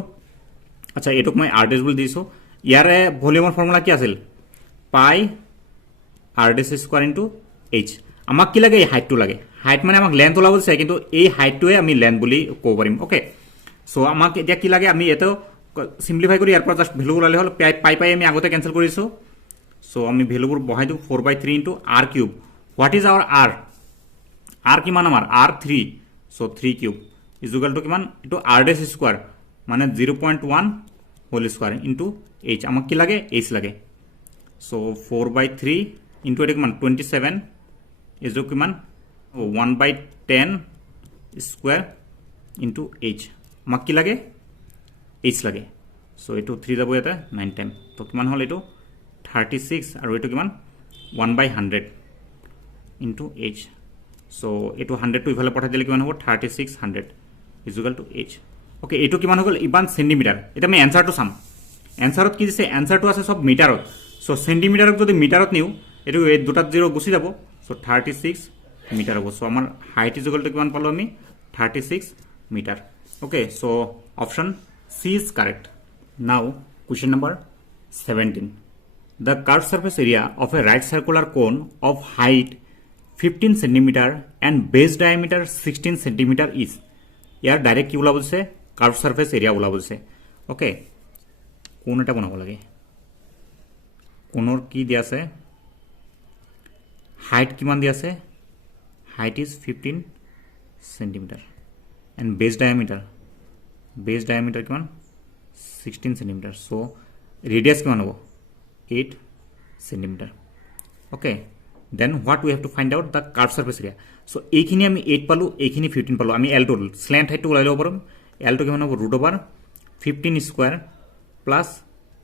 আচ্ছা এটুক মই r ডেসিবল দিছো ইয়াৰে ভলিউমৰ ফৰ্মুলা কি আছিল পাই r ডেস স্কয়ার ইনটু h আমাক কি লাগে এই হাইটটো লাগে হাইট মানে আমাক লেন্থ ওলাব দিছে কিন্তু এই হাইটটোৱে আমি লেন্থ বুলি ক'ব পাৰিম ওকে সো আমাক এতিয়া কি লাগে আমি এটো সিম্পলিফাই কৰি ইয়াৰ পৰা জাস্ট ভ্যালু ওলালে হল পাই আমি আগতে ক্যান্সেল কৰিছো সো আমি ভ্যালুবোৰ বহাই দিও 4/3 into r cube what is our r কিমান আমাৰ r 3 so 3 cube is equal to কিমান এটো r ডেস স্কয়ার মানে 0.1 হোল স্কয়ার ইনটু h আমাক কি লাগে h লাগে সো 4/3 ইনটু এটা কিমান 27 ইজ কিমান 1/10 স্কয়ার ইনটু h আমাক কি লাগে h লাগে সো এটো 3 যাব এটা 9 টাইম তো কিমান হল এটো 36 আৰু এটো কিমান 1/100 ইনটু h সো এটো 100 টু ইফালে পঠাই দিলে কিমান হ'ব 3600 is equal two h okay এটো কিমান হ'ল ইমান সেন্টিমিটাৰ এটা আমি আনসাৰটো চাম আনসাৰত কি দিছে আনসাৰটো আছে সব মিটাৰত সো সেন্টিমিটাৰক যদি মিটাৰত নিউ এটো এই দুটাত জিৰো গুছি যাব সো 36 মিটাৰ হ'ব সো আমাৰ হাইট ইজ ইকুয়াল টু কিমান পালো আমি 36 metre okay so option C is correct now question number 17 the curved surface area of a right circular cone of height 15 centimeter and base diameter 16 centimeter is year direct কি ওলা বলছে curved surface area ওলা বলছে ওকে কোন এটা বনাব লাগে কোনৰ কি দিয়া আছে হাইট কিমান দিয়া আছে height is 15 centimeter and base diameter কিমান 16 centimeter so radius কিমান হ'ব 8 centimeter okay then what we have to find out the curved surface area so এইখিনি আমি 8 পালো এইখিনি 15 পালো আমি l টো slant height টো ওলাই লব পারম l টো কিমান হ'ব √15 square plus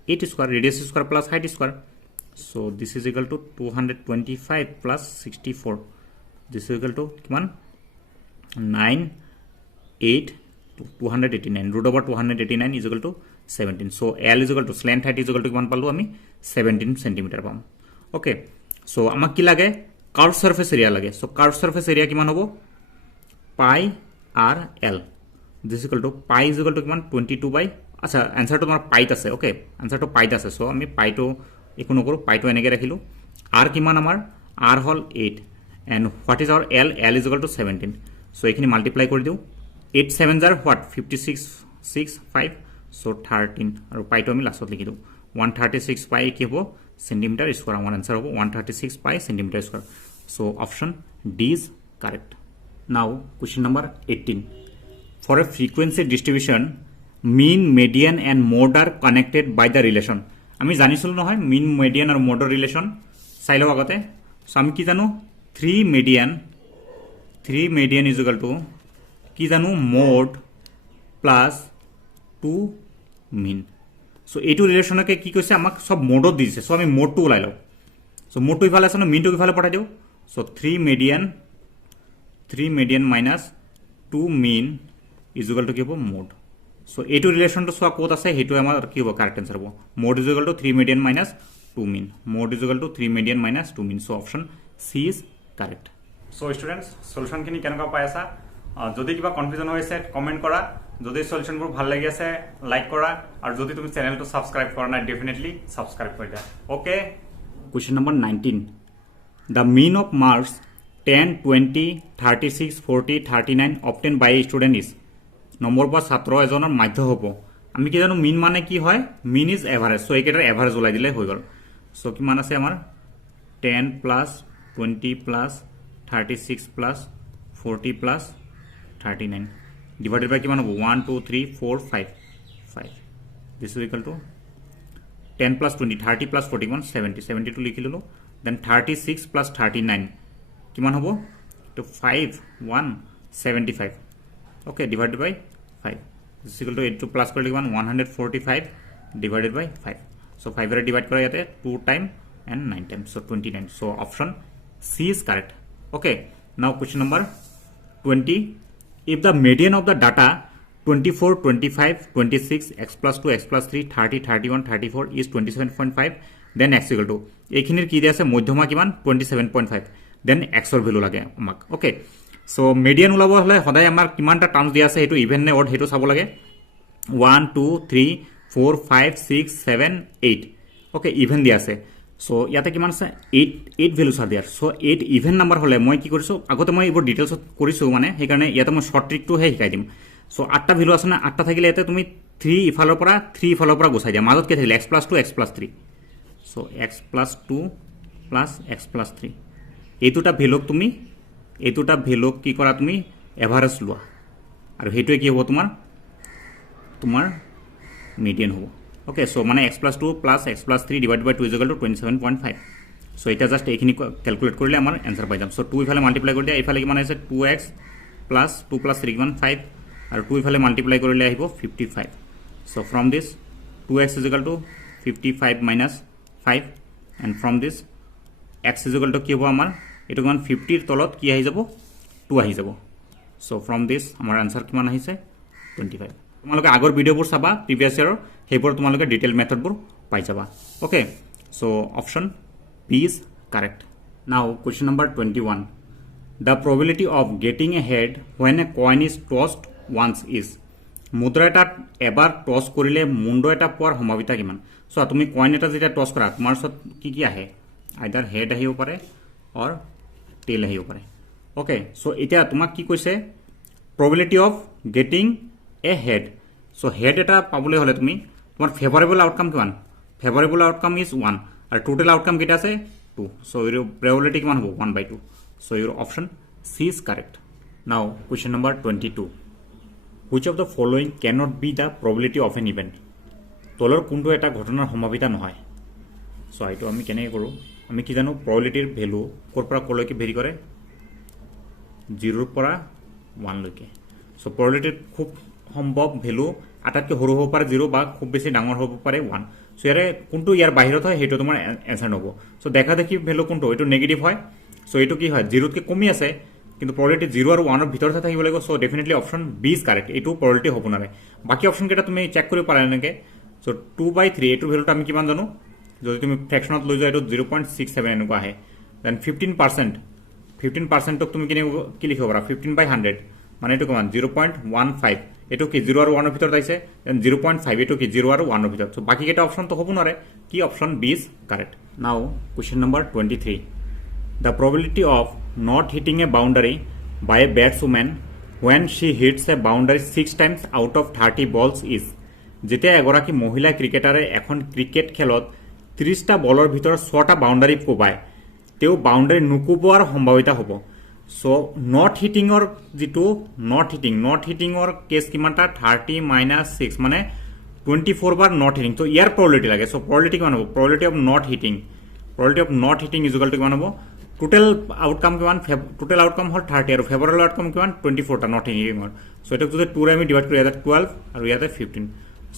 8 square radius square plus height square so this is equal to 225 plus 64 this is equal to কিমান 9 8 289 √289 is equal to 17 so l is equal to slant height is equal to কিমান পালো আমি 17 সেন্টিমিটার পাম ওকে সো আমাক কি লাগে কার্ভ সারফেস এরিয়া লাগে সো কার্ভ সারফেস এরিয়া কিমান হ'ব পাই r l this is equal to pi is equal to কিমান 22 বাই আচ্ছা आंसर তো আমাৰ পাইত আছে ওকে आंसर তো পাইত আছে সো আমি পাইটো একো নকৰো পাইটো এনেকে ৰাখিলো r কিমান আমাৰ r hall 8 and what is our l is equal to 17 so এইখিনি মাল্টিপ্লাই কৰি দিও 8 7 জাৰ হোৱাট 56 6 5 সো 13 আৰু পাইটো আমি লাষ্টত লিখি দিওঁ 136 পাই কি হ'ব সেন্টিমিটাৰ স্কয়াৰ আমাৰ आंसर হ'ব 136 pi centimetre square so option D is correct now question number 18 for a frequency distribution mean median and mode are connected by the relation আমি জানিছিল নহয় মিন মিডিয়ান আৰু মোডৰ ৰিলেশন চাই লও আগতে সো আমি কি জানো 3 মিডিয়ান ইজ ইকুয়াল টু কি জানো মোড প্লাস 2 মিন সো এইটো রিলেশনকে কি কৈছে আমাক সব মোডত দিছে সো আমি মোডটো ওলাই লও সো মোডটো ইফালে আছে ন মিনটো ইফালে পঠাই দিও so 3 median minus 2 mein is equal two কি হ'ব মোড সো এইটো রিলেশনটো সোয়া কোত আছে হেটো আমাৰ কি হ'ব কারেক্ট आंसर হ'ব mode is equal to 3 median minus 2 mean mode is equal to 3 median minus 2 mean so option C is correct so students solution খিনি কেনেকা পাই আছা যদি কিবা কনফিউজন হৈছে কমেন্ট কৰা যদি সলিউশনবোৰ ভাল লাগি আছে লাইক কৰা আৰু যদি তুমি চ্যানেলটো সাবস্ক্ৰাইব কৰা নাই ডেফিনেটলি সাবস্ক্ৰাইব কৰি দিয়া okay question number 19 the mean of marks 10 20 36 40 39 obtained by a student is number পা ছাত্ৰ এজনৰ মাধ্য হ'ব আমি কি জানো মিন মানে কি হয় মিন ইজ এভারেজ সো একেটাৰ এভাৰেজ ওলাই দিলে হৈ গল সো কি মান আছে আমাৰ 10 plus 20 plus 36 plus 40 plus 39 divided by কিমান হ'ব 1 2 3 4 5 this is equal to 10 plus 20 30 plus 41 70 72 লিখি ললো then 36 plus 39 কিমান হ'ব তো 5 1 75 okay divided by 5 this is equal to 8 plus কৰিলে কিমান 145 divided by 5 so 5 array divide কৰা ইয়াতে 2 time and 9 times so 29 so option C is correct okay now question number 20 if the median of the data 24 25 26 x plus 2 x plus 3 30 31 34 is 27.5 then x equal to এইখিনিৰ কি দিয়া আছে মধ্যমা কিমান 27.5 then x ৰ ভ্যালু লাগে আমাক ওকে সো মিডিয়ান ওলাব হলে সদায় আমাৰ কিমানটা টার্মস দিয়া আছে হেতু ইভেন নে অড হেতু চাব লাগে 1 2 3 4 5 6 7 8 ওকে ইভেন দিয়া আছে সো ইয়াতে কিমান আছে 8 values are there so 8 even number হলে মই কি কৰিছো আগতে মই এইবোৰ ডিটেইলস কৰিছো মানে সেই কাৰণে ইয়াতে মই শৰ্ট ট্ৰিকটো হে শিকাই দিম সো 8টা ভ্যালু আছে না 8টা থাকিলে ইয়াতে তুমি 3 ইফালৰ পৰা 3 ইফালৰ পৰা গুছাই দিয়া মাজত কি থাকিলে x plus 2 x plus 3 so x plus 2 plus x plus 3 এই দুটা ভ্যালুক তুমি এই দুটা ভ্যালুক কি কৰা তুমি এভাৰেজ লোৱা আৰু হেতুৱে কি হ'ব তোমাৰ মিডিয়ান হ'ব ওকে সো মানে x plus 2 plus x plus 3 divided by 2 is equal to 27.5 so এটা জাস্ট এইখিনি ক্যালকুলেট কৰিলে আমাৰ आंसर পাই যাম সো 2 ইফালে মাল্টিপ্লাই কৰি দিয়া ইফালে কিমান আছে 2x plus 2 plus 3 কিমান 5 আৰু 2 ইফালে মাল্টিপ্লাই কৰিলে আহিব 55 so from this 2x is equal to 55 minus 5 and from this x is equal to কি হ'ব আমাৰ এটো কিমান 50 ৰ তলত কি আহি যাব 2 আহি যাব সো from this আমাৰ आंसर কিমান আহিছে 25 তোমালোকে আগৰ ভিডিওবোৰ চাবা প্ৰিভিয়াস ইয়াৰৰ হেবোৰ তোমালোকে ডিটেইল মেথডবোৰ পাই যাবা okay so option B is correct now question number 21 the probability of getting a head when a coin is tossed once is মুদ্রা এটা এবাৰ টস কৰিলে মুণ্ড এটা পোৱাৰ সম্ভাৱিতা কিমান সো তুমি কইন এটা যেতিয়া টস কৰা তোমাৰ সত কি আহে আইদাৰ হেড আহিব পাৰে অৰ টেল আহিব পাৰে ওকে সো এতিয়া তোমাক কি কৈছে probability of getting a head so head এটা পাবলৈ হলে তুমি তোমাৰ ফেভাৰেবল আউটকাম কিমান ফেভাৰেবল আউটকাম ইজ 1 আৰু টোটাল আউটকাম কেটা আছে 2 so your probability কিমান হ'ব 1/2 so your option C is correct now question number 22 which of the following cannot be the probability of an event তলৰ কোনটো এটা ঘটনাৰ সম্ভাৱিতা নহয় so এইটো আমি কেনে কৰো আমি কি জানো probabilityৰ ভ্যালু কৰ পৰা কলৈকে ভেৰি কৰে 0 ৰ পৰা 1 লৈকে so probability খুব সম্ভৱ ভ্যালু আটাতকৈ সৰু হ'ব পাৰে 0 বা খুব বেছি ডাঙৰ হ'ব পাৰে 1 সো ইয়াৰে কোনটো ইয়াৰ বাহিৰত হয় হেটো তোমাৰ आंसर হ'ব সো দেখা দেখি ভ্যালু কোনটো এটো নেগেটিভ হয় সো এটো কি হয় 0 তকৈ কমি আছে কিন্তু probability 0 আৰু 1 ৰ ভিতৰত থাকিব লাগিব so definitely option B is correct এটো probability হ'ব নাৰে বাকি অপশন কেটা তুমি চেক কৰি পাৰা নেকে সো 2/3 এটো ভ্যালুটো আমি কিমান জানো যদি তুমি ফ্র্যাকশনত লৈ যোৱা এটো 0.67 এনেকুৱা আহে দেন 15% তক তুমি কি লিখিব পাৰা 15/100 মানে এটো কিমান 0.15 এটো কি 0 আৰু 1 ৰ ভিতৰত আইছে দেন 0.5 এটো কি 0 আৰু 1 ৰ ভিতৰত সো বাকি কেটা অপশন তো হ'ব নাৰে কি option B is correct now question number 23 the probability of not hitting a boundary by a batswoman when she hits a boundary 6 times out of 30 balls is যেতিয়া এগৰাকী মহিলা ক্ৰিকেটাৰে এখন ক্ৰিকেট খেলত 30টা বলৰ ভিতৰত 6টা বাউণ্ডাৰী কোবায় তেওঁ বাউণ্ডাৰী নুকুবোৱাৰ সম্ভাৱিতা হ'ব সো নট হিটিঙৰ যেটো নট হিটিঙৰ কেছ কিমানটা 30 - 6 মানে 24 বাৰ নট হিটিং তো ইয়াৰ প্ৰবাবিলিটি লাগে সো প্ৰবাবিলিটি কিমান হ'ব probability of not hitting equal to কিমান হ'ব টোটাল আউটকাম কিমান টোটাল আউটকাম হল 30 আৰু ফেভাৰেবল আউটকাম কিমান 24 টা নট হিটিঙৰ সো এটা যদি 2 ৰে আমি ডিভাইড কৰো ইয়াতে 12 আৰু ইয়াতে 15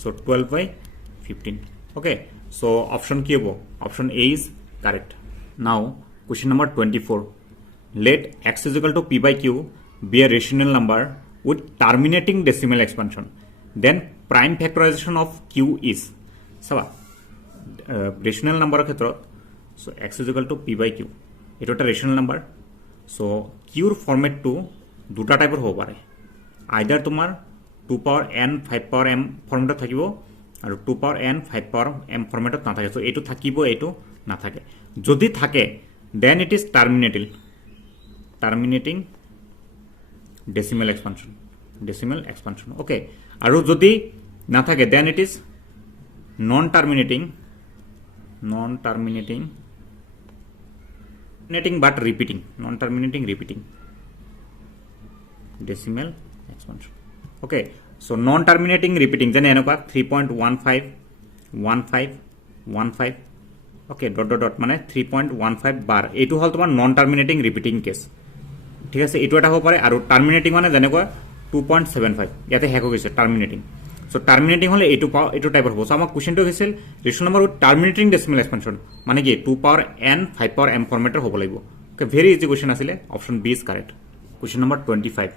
সো 12/15 okay so option কি হ'ব option A is correct now question number 24 let x is equal to p by q be a rational number with terminating decimal expansion then prime factorization of q is সবা rational number ক্ষেত্ৰত so x is equal to p by q এটা একটা রেশনাল নাম্বার সো কিউর ফরম্যাটটো দুটা টাইপের হব পারে আইদার তোমার 2 পাওয়ার n 5 পাওয়ার m ফরম্যাটত থাকিব আর 2 পাওয়ার n 5 পাওয়ার m ফরম্যাটত না থাকে সো এইটো থাকিব এইটো না থাকে যদি থাকে then it is terminating decimal expansion okay আর যদি না থাকে then it is non terminating but repeating decimal expansion okay so non terminating repeating jane enuka 3.15 okay dot মানে 3.15 bar etu hol tomar non terminating repeating case ঠিক আছে etu eta hob pare aru terminating মানে jane ko 2.75 yate heko gise terminating so terminating hole etu type hobo so amar question to hoisil rational number with terminating decimal expansion মানে কি 2 power n 5 power m format hobo laibo okay very easy question asile option B is correct question number 25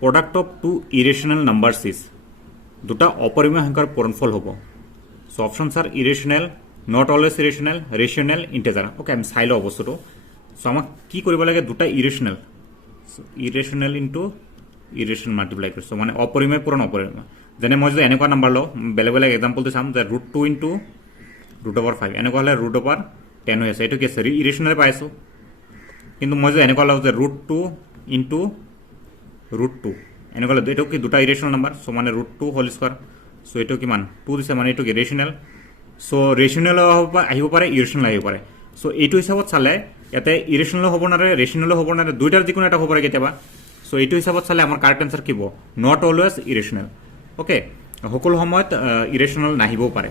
product of two irrational numbers is দুটা অপরিমেয় সংখ্যাৰ পূৰণফল হ'ব so options are irrational not always irrational rational integer okay আমি চাইলো অবস্থাটো so আমাক কি কৰিব লাগে দুটা irrational so irrational into irrational multiply কৰিছো মানে অপৰিমেয় পূৰণ অপৰিমেয় যেনে মই যদি এনেকুৱা নাম্বাৰ লওঁ বেলেগ বেলেগ এক্সাম্পল দিছাম যে √2 into √5 এনেকুৱা হলে √10 হৈ আছে এটো কি আছে ইৰেশনাল পাইছো কিন্তু মই যদি এনেকুৱা লওঁ যে √2 into √2 এনেকুৱা হলে এটো কি দুটা ইৰেশনাল নাম্বাৰ সো মানে √2 হোল স্কয়াৰ সো এটো কিমান 2 দিছে মানে এটো কি ৰেশনাল সো ৰেশনাল আহিব পাৰে ইৰেশনাল আহিব পাৰে সো এইটো হিচাপত চালে ইয়াতে ইৰেশনাল হ'ব না ৰেশনাল হ'ব না দুইটাৰ যিকোনো এটা হ'ব পাৰে কেতিয়াবা সো এইটো হিচাপত চালে আমাৰ কাৰেক্ট আনসাৰ কি হ'ব নট অলওয়েজ ইৰেশনাল ওকে সকল সময়ত ইৰেশনাল নাহিব পাৰে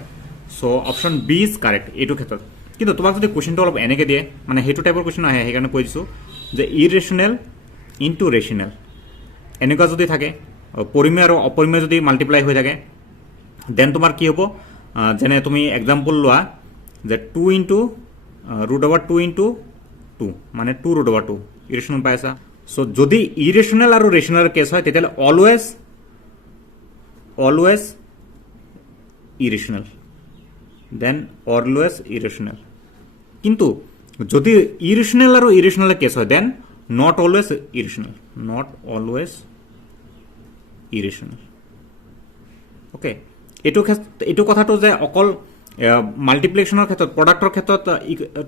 so option B is correct এইটো ক্ষেত্ৰত কিন্তু তোমাক যদি কোৱেশ্চনটো অলপ এনেকে দিয়ে মানে হেতু টাইপৰ কোৱেশ্চন আহে সেইকাৰণে কৈ দিছো যে ইৰেশনাল ইনটু ৰেশনাল এনেকুৱা যদি থাকে পৰিমেয় আৰু অপৰিমেয় যদি মাল্টিপ্লাই হৈ থাকে দেন তোমাৰ কি হ'ব যেনে তুমি এক্সাম্পল লোৱা যে 2 into √2 into 2 মানে 2 √2 ইৰেশনাল পাইছা সো যদি ইৰেশনাল আৰু ৰেশনাল কেছ হয় তেতিয়ালে always irrational then always irrational কিন্তু যদি irrational আৰু irrational কেছ হয় then not always irrational okay এটো কথাটো যে অকল মাল্টিপ্লিকেশনৰ ক্ষেত্ৰত প্ৰডাক্টৰ ক্ষেত্ৰত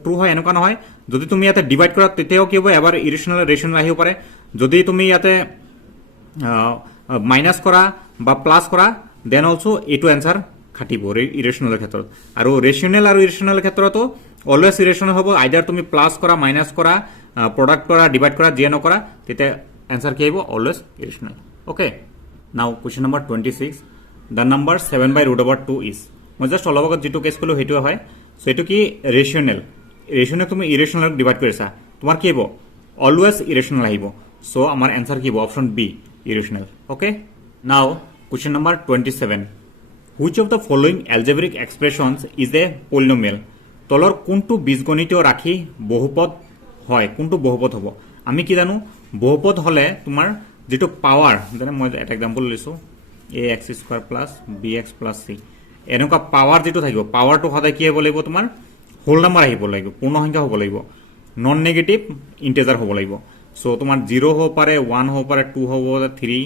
ট্ৰু হয় এনেকুৱা নহয় যদি তুমি ইয়াতে ডিভাইড কৰা তেতিয়াও কি হ'ব এবাৰ ইৰেশনাল ৰেশনাল আহিব পাৰে যদি তুমি ইয়াতে মাইনাস কৰা বা প্লাস কৰা দেন অলসো এটো आंसर খাটিব ইৰেশনালৰ ক্ষেত্ৰত আৰু ৰেশনাল আৰু ইৰেশনালৰ ক্ষেত্ৰতো অলওয়েজ ইৰেশনাল হ'ব আইদাৰ তুমি প্লাস কৰা মাইনাস কৰা প্ৰডাক্ট কৰা ডিভাইড কৰা যে নকৰা তেতিয়া आंसर কি আহিব অলওয়েজ ইৰেশনাল ওকে নাও question number 26 the number 7/√2 is মই জাস্ট অলপ আগত যেটো কেছ কলো হেতু হয় সো এটো কি ৰেশনাল তুমি ইৰেশনাল ডিভাইড কৰিছা তোমাৰ কি হ'ব অলওয়েজ ইৰেশনাল আহিব সো আমাৰ आंसर কি হ'ব option B irrational okay now question number 27 which of the following algebraic expressions is a polynomial তলৰ কোনটো বীজগণিতীয় ৰাশি বহুপদ হয় কোনটো বহুপদ হ'ব আমি কি জানো বহুপদ হলে তোমাৰ যেটো পাৱাৰ যেনে মই এটা एग्जांपल লৈছো ax² + bx + c এনেকুৱা পাৱাৰ যেটো থাকিব পাৱাৰটো সদায় কি হ'ব লাগিব তোমাৰ হোল নাম্বাৰ আহিব লাগিব পূৰ্ণ সংখ্যা হ'ব লাগিব নন নেগেটিভ ইন্টিজাৰ হ'ব লাগিব সো তোমাৰ 0 হ'ব পাৰে 1 হ'ব পাৰে 2 হ'ব 3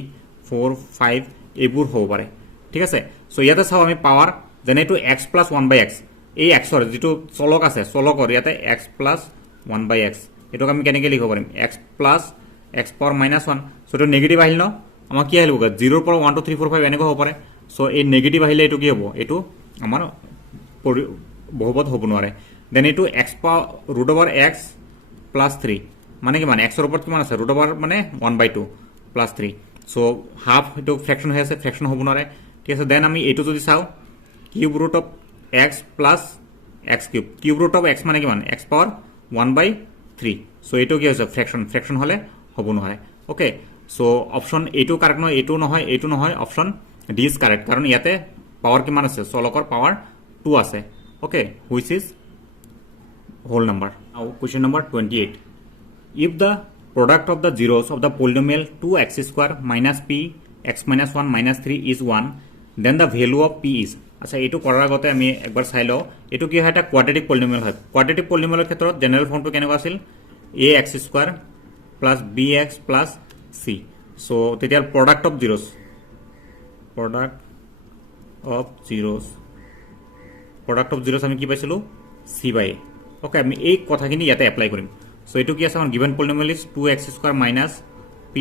4 5 এইবোৰ হ'ব পাৰে ঠিক আছে সো ইয়াতে চাও আমি পাৱাৰ যেনে এটো x + 1/x এই x ৰ যেটো চলক আছে চলকৰ ইয়াতে x + 1/x এটোক আমি কেনেকৈ লিখিব পাৰিম x + x⁻⁻1 সো এটো নেগেটিভ আহিল ন আমাৰ কি আহিব 0 পৰা 1 2 3 4 5 এনেকৈ হ'ব পাৰে সো এই নেগেটিভ আহিলে এইটো কি হ'ব এইটো আমাৰ বহুপদ হ'ব নোৱাৰে দেন এইটো x root over x plus 3 মানে কি মানে x ৰ ওপৰত কিমান আছে ৰুট ওভাৰ মানে 1/2 প্লাছ 3 সো হাফ এইটো ফ্ৰেকশন হৈ আছে ফ্ৰেকশন হ'ব নোৱাৰে ঠিক আছে দেন আমি এইটো যদি চাওঁ cube root of x plus x cube cube root of x মানে কিমান x পাৱাৰ 1/3 সো এইটো কি হৈছে ফ্ৰেকশন হলে হ'ব নোৱাৰে ওকে সো অপশন এইটো কাৰেক্ট নহয় এইটো নহয় অপশন ডি ইজ কাৰেক্ট কাৰণ ইয়াতে পাৱাৰ কিমান আছে চলকৰ পাৱাৰ 2 আছে okay which is whole number now question number 28 if the product of the zeros of the polynomial 2x square minus p x minus 1 minus 3 is 1 then the value of p is আচ্ছা এইটো কৰাৰ আগতে আমি একবাৰ চাই লওঁ এইটো কি হয় এটা কোৱাড্ৰেটিক পলিনোমিয়েল হয় কোৱাড্ৰেটিক পলিনোমিয়েলৰ ক্ষেত্ৰত জেনেৰেল ফৰ্মটো কেনেকুৱা আছিল ax square plus bx plus c so তেতিয়া প্ৰডাক্ট অফ জিৰোস আমি কি পাইছিলো c বাই ওকে আমি এই কথাখিনি ইয়াতে এপ্লাই কৰিম সো এইটো কি আছে আমাৰ given polynomial is 2x square minus p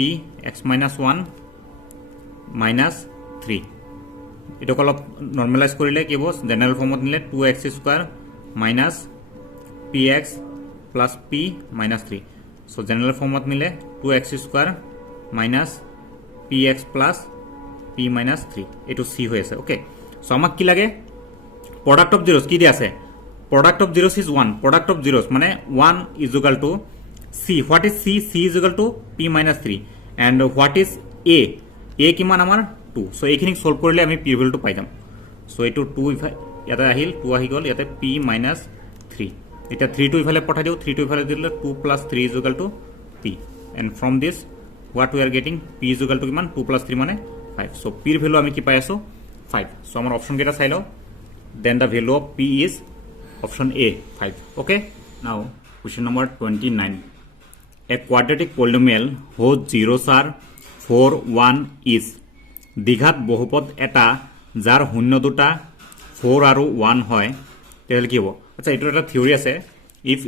x minus 1 minus 3 এটো অলপ নৰমালাইজ কৰিলে কি হ'ব জেনাৰেল ফৰ্মত নিলে 2x square minus px plus p minus 3 so general ফৰ্মত নিলে 2x square minus px plus p minus 3 এটো c হৈ আছে ওকে সো আমাক কি লাগে প্রোডাক্ট অফ জিরোস কি দি আছে product of zeros is 1 product of zeros মানে 1 is equal to c what is c c is equal to p minus 3 and what is a কিমান আমাৰ 2 so এইখিনি সলভ কৰিলে আমি p ভ্যালুটো পাই যাম so এইটো 2 ইয়াতে আহিল 2 আহি গল ইয়াতে p minus 3 এটা 3 টো ইফালে পঠাই দিও 3 টো ইফালে দিলে 2 plus 3 is equal to p and from this what we are getting p is equal to কিমান 2 plus 3 মানে 5 so p এর ভ্যালু আমি কি পাই আছো 5 so আমাৰ অপশন কেটা চাই লও then the value of p is option A 5 okay now question number 29 a quadratic polynomial whose zeros are 4 1 is দ্বিঘাত বহুপদ এটা যার শূন্য দুটা 4 আৰু 1 হয় তেল কি হ'ব আচ্ছা এটো এটা থিওৰি আছে if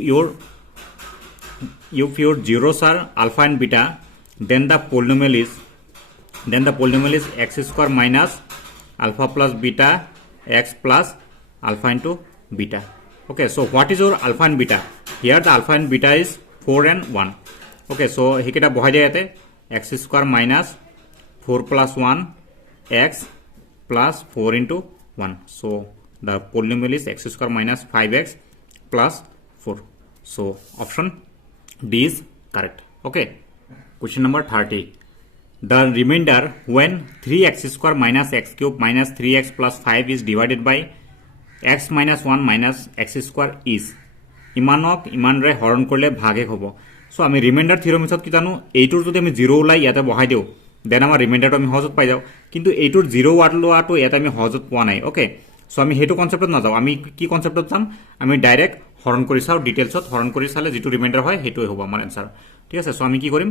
your zeros are alpha and beta then the polynomial is x square minus alpha plus beta x plus alpha into beta okay so what is your alpha and beta here the alpha and beta is 4 and 1 okay so hiketa bohai jayate x square minus 4 plus 1 x plus 4 into 1 so the polynomial is x square minus 5x plus 4 so option D is correct okay question number 30 the remainder when 3x square minus x cube minus 3x plus 5 is divided by x minus 1 minus x square is ইমানক ইমানৰে হৰণ কৰিলে ভাগে হ'ব সো আমি ৰিমাইন্ডাৰ থিওৰেমছত কি জানো এইটোৰ যদি আমি 0 ওলাই ইয়াতে বহাই দিও দেন আমাৰ ৰিমাইন্ডাৰটো আমি সহজত পাই যাও কিন্তু এইটোৰ 0 ওয়াট লোৱাটো ইয়াতে আমি সহজত পোৱা নাই ওকে সো আমি হেতু কনসেপ্টত না যাও আমি কি কনসেপ্টত যাম আমি ডাইৰেক্ট হৰণ কৰি চাও ডিটেইলছত হৰণ কৰি চালে যেটো ৰিমাইন্ডাৰ হয় হেতুই হ'ব আমাৰ আনসাৰ ঠিক আছে সো আমি কি কৰিম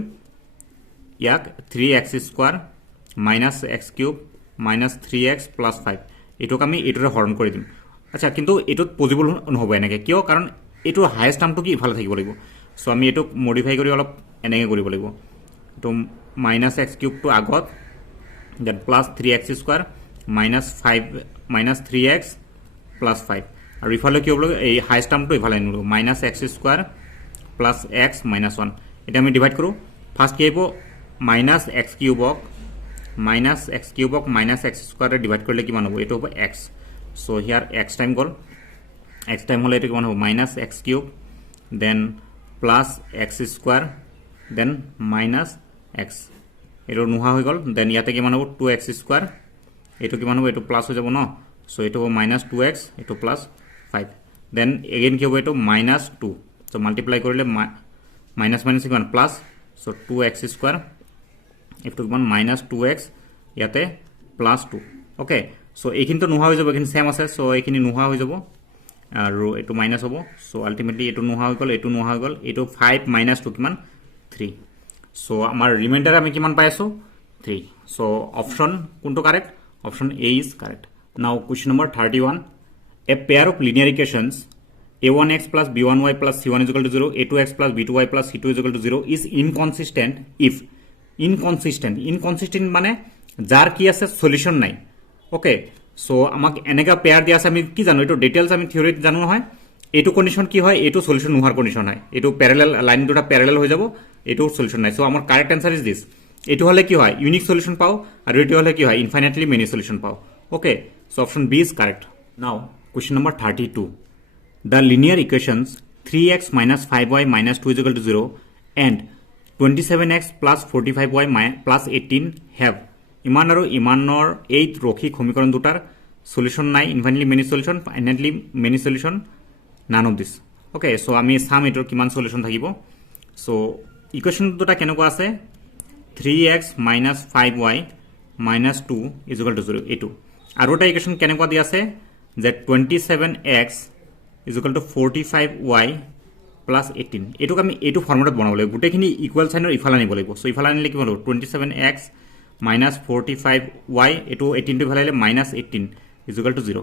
ইয়াক 3x square minus x cube minus 3x plus 5 এটোক আমি এটোৰে হৰণ কৰি দিম আচ্ছা কিন্তু এটোত পজিবল নহব এনেকে কিয় কাৰণ এটো হাইয়েস্ট টাৰ্মটো কি ইফালে থাকিব লাগিব সো আমি এটোক মডিফাই কৰি অলপ এনেকে কৰিব লাগিব তো minus x cube to আগত then plus 3x square minus 5 minus 3x plus 5 আৰু ইফালে কি হ'ব এই হাইয়েস্ট টার্মটো ইফালে আনিলো minus x square plus x minus 1 এটা আমি ডিভাইড কৰো ফার্স্ট কি হ'ব minus x cube minus x square divide কৰিলে কিমান হ'ব এটো হ'ব x so here x time goal x time হলে এটো কিমান হ'ব minus x cube then plus x square then minus x এটো নোহা হৈ গল then ইয়াতে কিমান হ'ব 2x square এটো কিমান হ'ব এটো প্লাস হৈ যাব ন so এটো হ'ব minus 2x এটো plus 5 then again কি হ'ব এটো minus 2 so multiply কৰিলে minus minus কিমান plus so 2x square এটো কিমান minus 2x ইয়াতে plus 2 okay so এইখিনিটো নোহা হৈ যাব এইখিনি সেম আছে so এইখিনি নোহা হৈ যাব আৰু এটো মাইনাস হ'ব so ultimately এটো নোহা হৈ গল এটো নোহা হৈ গল এটো 5 minus 2 কিমান 3 so আমাৰ রিমাইন্ডার আমি কিমান পাই আছো 3 so option কোনটো correct option A is correct now question number 31 a pair of linear equations a1x plus b1y plus c1 is equal to 0 a2x plus b2y plus c2 is equal to 0 is inconsistent if inconsistent মানে যাৰ কি আছে সলিউশন নাই ওকে সো আমাক এনেকা পেয়াৰ দিয়া আছে আমি কি জানো এইটো ডিটেইলছ আমি থিওৰিত জানো নহয় এইটো কন্ডিশন কি হয় এইটো সলিউশন নোহোৱাৰ কন্ডিশন হয় এইটো প্যাৰালাল লাইন দুটা প্যাৰালাল হৈ যাব এইটো সলিউশন নাই সো আমাৰ কাৰেক্ট আনসাৰ ইজ দিস এইটো হলে কি হয় ইউনিক সলিউশন পাও আৰু এইটো হলে কি হয় ইনফাইনাইটলি মেনি সলিউশন পাও okay so option B is correct now question number 32 the linear equations 3x minus 5y minus 2 is equal to 0 and 27x plus 45y plus 18 have ইমান আৰু ইমানৰ এই ৰৈখিক সমীকৰণ দুটাৰ সলিউশন নাই infinitely many solution finitely many solution none of this okay so আমি সাম এটোৰ কিমান সলিউশন থাকিব সো ইকুৱেশ্যন দুটা কেনেকুৱা আছে 3x minus 5y minus 2 is equal to 0 এইটো আৰু এটা ইকুৱেশ্যন কেনেকুৱা দি আছে যে 27x is equal to 45y plus 18 এইটোক আমি এইটো ফৰ্মেটত বনাব লাগিব গোটেইখিনি ইকুৱেল সাইনৰ ইফালে আনিব লাগিব সো ইফালে আনিলে কি হ'ব 27x minus 45y এইটো 18 টো ইফালে আনিলে minus 18 is equal to 0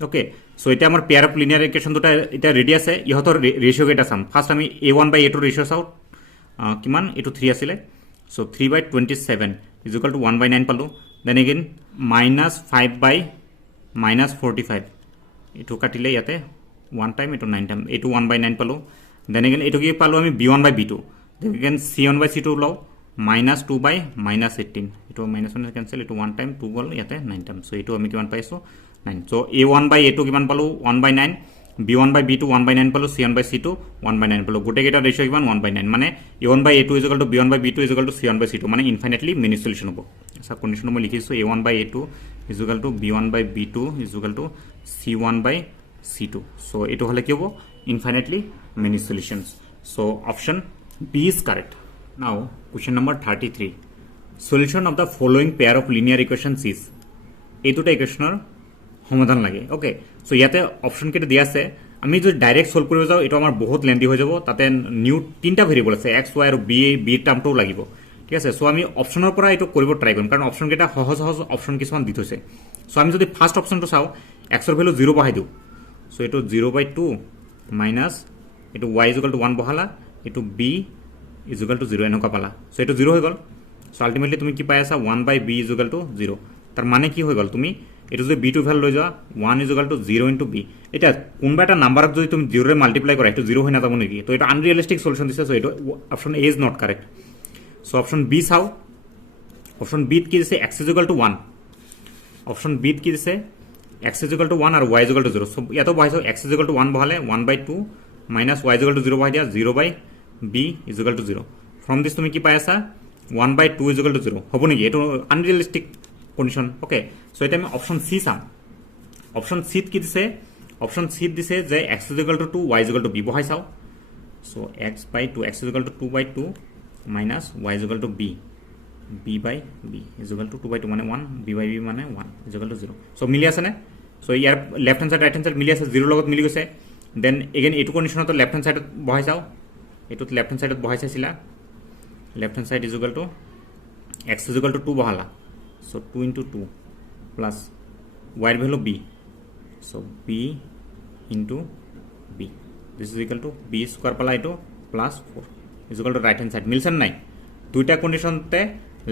okay so এটা আমাৰ পেয়াৰ অফ লিনিয়াৰ ইকুৱেশ্যন দুটা এটা ৰেডি আছে ইহতৰ ৰেশিও কেটা চাম ফাৰ্স্ট আমি a1 by a2 ৰেশিও চাও কিমান এইটো 3 আছিল so 3 by 27 is equal to 1 by 9 পালো then again minus 5 by minus 45 এইটো কাটিলে ইয়াতে 1 টাইম এইটো 9 টাইম এইটো 1 by 9 পালো দেন अगेन এইটো কি পালো আমি b1 by b2 then again c1 by c2 লও minus 2 by minus 18 এইটো minus 1 cancel এইটো 1 টাইম 2 গল ইয়াতে 9 টাইম সো এইটো আমি কিমান পাইছো 9 সো a1 by a2 কিমান পালো 1 by 9 b1 by b2 1 by 9 পালো c1 by c2 1 by 9 পালো গোটে কেটা রেশিও কিমান 1 by 9 মানে a1 by a2 is equal to b1 by b2 is equal to c1 by c2 মানে ইনফাইনাইটলি মেনি সলিউশন হ'ব সব কন্ডিশন মই লিখিছো a1 by a2 is equal to b1 by b2 is equal to c1 by c2 so এটো হলে কি হ'ব infinitely many solutions so option b is correct now question number 33 solution of the following pair of linear equations is এই দুটা ইকুৱেশ্যনৰ সমাধান লাগে ওকে সো ইয়াতে অপশন কেটা দিয়া আছে আমি যদি ডাইরেক্ট সলভ কৰিব যাও এটো আমাৰ বহুত লেন্দি হৈ যাব তাতে নিউ তিনটা ভেৰিয়েবল আছে x y আৰু b টাৰ্মটো লাগিব ঠিক আছে সো আমি অপশনৰ পৰা এটো কৰিব ট্ৰাই কৰিম কাৰণ অপশন কেটা সহজ সহজ অপশন কিছুমান দি থৈছে সো আমি যদি ফাৰ্স্ট অপশনটো চাও x ৰ ভ্যালু 0 বহাই দিও সো এটো 0 by 2 minus এটো y is equal to 1 বহালা এটো b is equal to 0 এনেকা পালা সো এটো 0 হৈ গল সো আলটিমেটলি তুমি কি পাই আছা 1 by b is equal to 0 তার মানে কি হৈ গল তুমি এটো যদি b2 ভ্যালু লৈ যা 1 is equal to 0 into b এটা কোনবা এটা নাম্বারক যদি তুমি 0 ৰে মাল্টিপ্লাই কৰা এটো 0 হৈ না যাব নেকি তো এটা আনৰিয়েলিস্টিক সলিউশন দিছে সো এটো option a is not correct so option b চাও অপশন b কি দিছে x is equal to 1 option b কি দিছে x is equal to 1 আৰু y is equal to 0 so ইয়াতো বহাইছো x is equal to 1 বহালে 1 by 2 minus y is equal to 0 বহাই দিয়া 0 by b is equal to 0 from this তুমি কি পাই আছা 1 by 2 is equal to 0 হবো নেকি এটো আনৰিয়েলিস্টিক কন্ডিশন ওকে সো এটা আমি অপশন সি চাম অপশন সি কি দিছে অপশন সি দিছে যে x is equal to 2 y is equal to b বহাই চাও so x by 2 x is equal to 2 by 2 minus y is equal to b b by b is equal to 2 by 2 মানে 1 b by b মানে 1 is equal to 0 সো মিলি আছে না সো ইয়াৰ left hand side right hand side মিলি আছে 0 লগত মিলি গৈছে দেন এগেইন এটো কন্ডিশনত লেফট হ্যান্ড সাইডত বহাই চাও এটো লেফট হ্যান্ড সাইডত বহাই চাইছিলা left hand side is equal to x is equal to 2 বহালা so 2 into 2 plus y value b so b into b this is equal to b square pala ito plus 4 is equal to right hand side milson nai দুইটা কন্ডিশন তে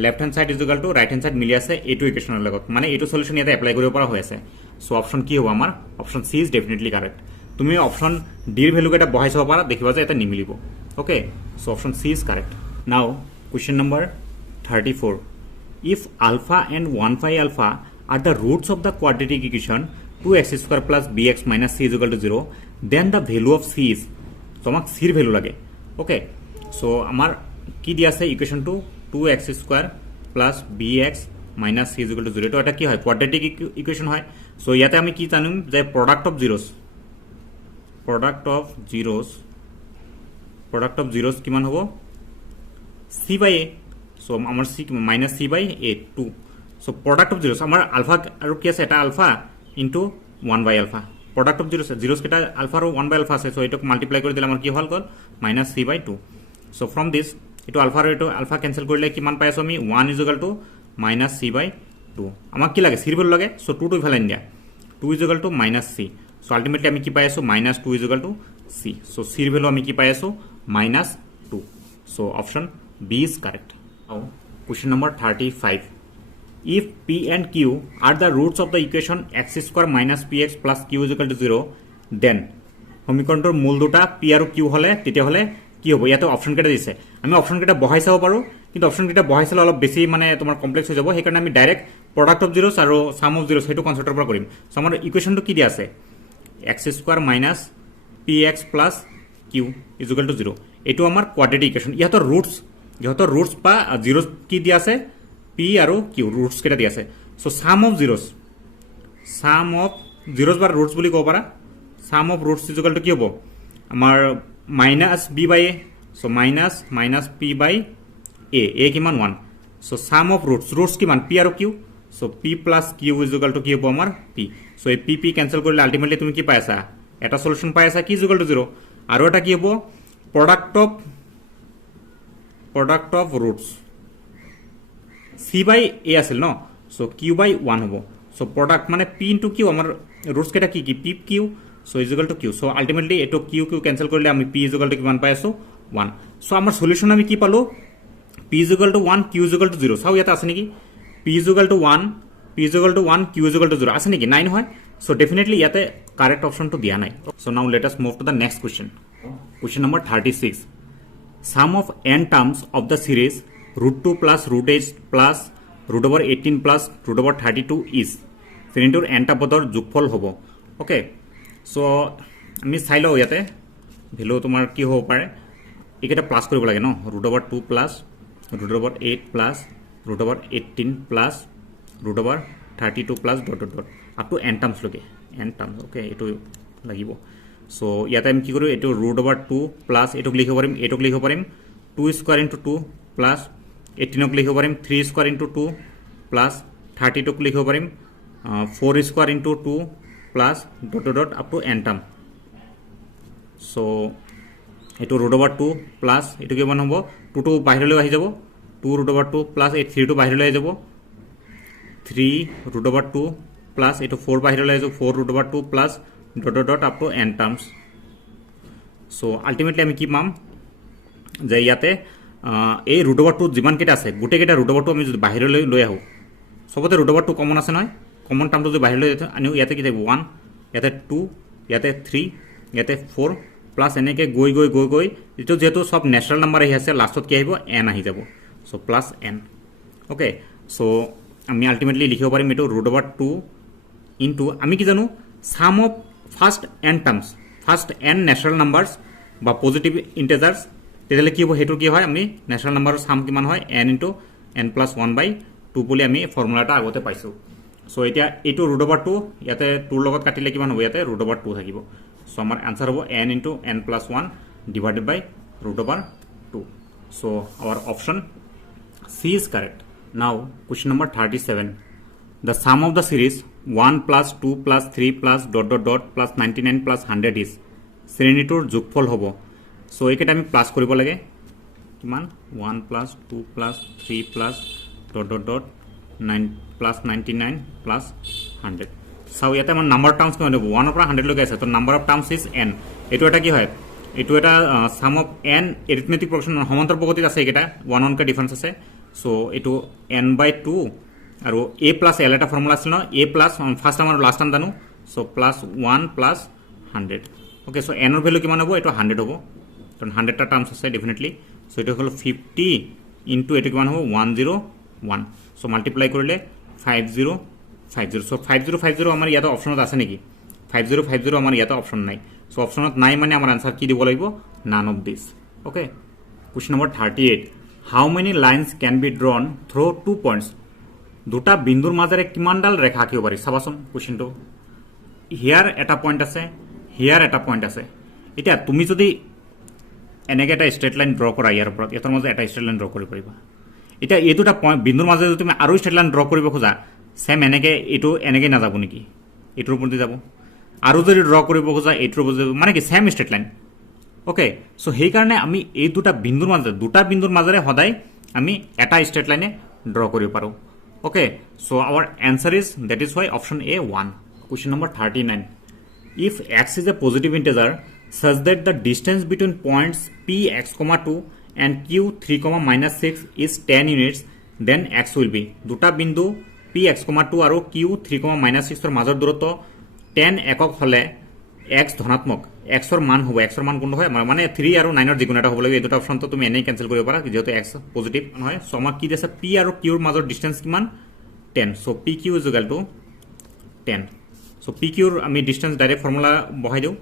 left hand side is equal to right hand side মিলি আছে এটো ইকুৱেশ্যনৰ লগত মানে এটো সলিউশন ইয়াতে এপ্লাই কৰিব পৰা হৈ আছে সো অপশন কি হ'ব আমাৰ option C is definitely correct তুমি অপশন ডি এৰ ভ্যালু কেটা বহাই চাব পাৰা দেখিবা যে এটা নিমিলিব okay so option C is correct now question number 34 if alpha and 1 phi alpha are the roots of the quadratic equation 2x square plus bx minus c is equal to 0 then the value of c is so আমাক c এর ভ্যালু লাগে ওকে সো আমার কি দিয়া আছে equation to 2x square plus bx minus c is equal to 0 তো এটা কি হয় quadratic equation হয় সো ইয়াতে আমি কি জানিম যে product of zeros কিমান হ'ব c by a so আমার c minus c by a 2 so product of zeros আমার alpha আৰু কি আছে এটা alpha into 1 by alpha product of zeros কেটা alpha আৰু 1 by alpha আছে so এটাক মাল্টিপ্লাই কৰি দিলে আমাৰ কি হল গল minus c by 2 so from this এটো alpha আৰু এটো alpha cancel কৰিলে কিমান পাইছো আমি 1 is equal to minus c by 2 আমাক কি লাগে c এর ভ্যালু লাগে so 2 to ইফালে দিয়া 2 is equal to minus c so ultimately আমি কি পাইছো minus 2 is equal to c so c এর ভ্যালু আমি কি পাইছো minus 2 so option b is correct now Question number 35. If P and Q are the roots of the equation x square minus px plus q is equal to 0, then সমীকৰণটোৰ মূল দুটা p আৰু q হলে তেতিয়াহলে কি হ'ব ইয়াতে অপচন কেইটা দিছে আমি অপচন কেইটা বহাই চাব পাৰো কিন্তু অপচন কেইটা বহাই চালে অলপ বেছি মানে তোমাৰ কমপ্লেক্স হৈ যাব সেইকাৰণে আমি ডাইৰেক্ট প্ৰডাক্ট অফ জিৰোছ আৰু সাম অফ জিৰোছ সেইটো কনসেপ্টৰ পৰা কৰিম সো আমাৰ ইকুৱেশ্যনটো কি দিয়া আছে x square minus px plus q is equal two 0 এটো আমাৰ কোৱাড্ৰেটিক ইকুৱেশ্যন ইহতৰ ৰুটস বা জিৰোছ কি দিয়া আছে p আৰু q ৰুটস কেইটা দিয়া আছে সো সাম অফ জিৰোছ বা ৰুটস বুলি ক'ব পাৰা sum of roots is equal to কি হ'ব আমাৰ minus b by a so minus p by a কিমান 1 so sum of roots কিমান p আৰু q so p plus q is equal to কি হ'ব আমাৰ p so এই p cancel কৰিলে ultimately তুমি কি পাই আছা এটা সলিউশন পাই আছা কি is equal to 0 আৰু এটা কি হ'ব product of roots c by a আছিল ন so q by 1 হ'ব so product মানে p into q আমাৰ roots কেটা কি p q so is equal to q so ultimately eto q cancel korle ami p is equal to kiman pai aso 1 so amar solution ami ki palo p is equal to 1 q is equal to 0 sao yata ase niki p is equal to 1 q is equal to 0 ase niki 9 hoy so definitely yate correct option to dia nai so now let us move to the next question number 36 sum of n terms of the series root 2 plus root 8 plus root over 18 plus root over 32 is শ্ৰেণীটোৰ n টা পদৰ যোগফল হ'ব okay so আমি চাইলো ইয়াতে ভ্যালু তোমাৰ কি হ'ব পাৰে একেটা প্লাস কৰিব লাগে ন root over 2 plus root over 8 plus root over 18 plus root over 32 plus dot up to n terms লকে n terms okay এটো লাগিব so ইয়াতে আমি কি কৰো এটো root over 2 plus এটোক লিখিব পাৰিম 2 square into 2 plus 18 ক লিখিব পাৰিম 3 square into 2 plus 32 ক লিখিব পাৰিম 4 square into 2 plus dot up to n term so eto root over 2 plus eto kiman hobo 2 to bahirole ahi jabo 2 root over 2 plus 3 to bahirole ahi jabo 3 root over 2 plus eto 4 bahirole ahi jabo 4 root over 2 plus dot up to n terms so ultimately ami ki pam je yate ei root over 2 jiman keta ase gote keta root over 2 ami jodi bahirole loi ahu sobote root over 2 common ase noy common term to bahirole ani yate ki thakbo 1 yate 2 yate 3 yate 4 plus eneke goi eto jeto sob natural number ahi ase lastot ki ahibo n ahi jabo so plus n okay so ami ultimately likhibo parim eto root over 2 into ami ki janu sum of first n natural numbers ba positive integers তেলে কি হ'ব হেতু কি হয় আমি ন্যাচারাল নাম্বাৰৰ সাম কিমান হয় n into n plus 1 by 2 বুলি আমি ফৰ্মুলাটা আগতে পাইছো সো এতিয়া এটো root over 2 ইয়াতে 2 লগত কাটিলে কিমান হ'ব ইয়াতে root over 2 থাকিব সো আমাৰ आंसर হ'ব n into n plus 1 divided by root over 2 so our option C is correct now question number 37 the sum of the series 1 plus 2 plus 3 plus dot plus 99 plus 100 is শ্ৰেণীটোৰ যোগফল হ'ব so একেটা আমি প্লাস কৰিব লাগে কিমান 1 plus 2 plus 3 plus dot 9 plus 99 plus 100 so ইয়াতে আমাৰ নাম্বাৰ টাৰ্মস কিমান হ'ব 1 পৰা 100 লৈকে আছে তো number of terms is n এটো এটা কি হয় এটো এটা সাম অফ n এৰিথমেটিক প্ৰগ্ৰেশন সমান্তৰাল প্ৰগতিত আছে একেটা 1 1 কা ডিফাৰেন্স আছে সো এটো n by 2 আৰু a plus l এটা ফৰ্মুলা আছিল ন a plus ফাৰ্স্ট আমাৰ লাস্ট টাইম জানো so plus 1 plus 100 okay so n ৰ ভ্যালু কিমান হ'ব এটো 100 হ'ব তো 100 টা টার্মস আছে ডেফিনেটলি সো এটো হল 50 into এটো কিমান হ'ব 101 so multiply কৰিলে 5050 so 5050 আমাৰ ইয়াতে অপচনত আছে নেকি 5050 আমাৰ ইয়াতে অপচন নাই so অপচনত নাই মানে আমাৰ आंसर কি দিব লাগিব none of this okay question number 38 how many lines can be drawn through 2 points দুটা বিন্দুৰ মাজেৰে কিমানডাল ৰেখা আঁকিব পাৰি চাবাচোন কোৱেশ্চনটো হিয়াৰ এটা পইণ্ট আছে হিয়াৰ এটা পইণ্ট আছে এটা তুমি যদি এনেকে এটা স্ট্ৰেট লাইন ড্ৰ কৰা ইয়াৰ ওপৰত এটাৰ মাজে এটা স্ট্ৰেট লাইন ড্ৰ কৰিব পাৰিবা এটা এই দুটা পইণ্ট বিন্দুৰ মাজে যদি তুমি আৰু স্ট্ৰেট লাইন ড্ৰ কৰিব খোজা সেম এনেকে এটো এনেকে না যাব নেকি এটোৰ ওপৰতে যাব আৰু যদি ড্ৰ কৰিব খোজা এটোৰ ওপৰতে মানে কি same straight line okay so সেই কাৰণে আমি এই দুটা বিন্দুৰ মাজেৰে সদায় আমি এটা স্ট্ৰেট লাইনে ড্ৰ কৰিব পাৰো okay so our answer is that is why option A 1 question number 39 if x is a positive integer such that the distance between points p x, 2 and q 3, minus 6 is 10 units then x will be দুটা বিন্দু পি এক্স কমা 2 আৰু কিউ 3,-6 ৰ মাজৰ দূৰত্ব 10 একক হলে এক্স ধনাত্মক এক্সৰ মান হ'ব এক্সৰ মান কোনটো হয় মানে 3 আৰু 9 ৰ যিকোনো এটা হ'ব লাগে এই দুটা অপচনটো তুমি এনেই কেনসেল কৰিব পাৰা যেহেতু এক্স পজিটিভ নহয় সো আমাক কি দিছে পি আৰু কিউৰ মাজৰ ডিসটেন্স কিমান 10 so P Q is equal to 10 so P কিউৰ আমি ডিসটেন্স ডাইৰেক্ট ফৰ্মুলা বহাই দিও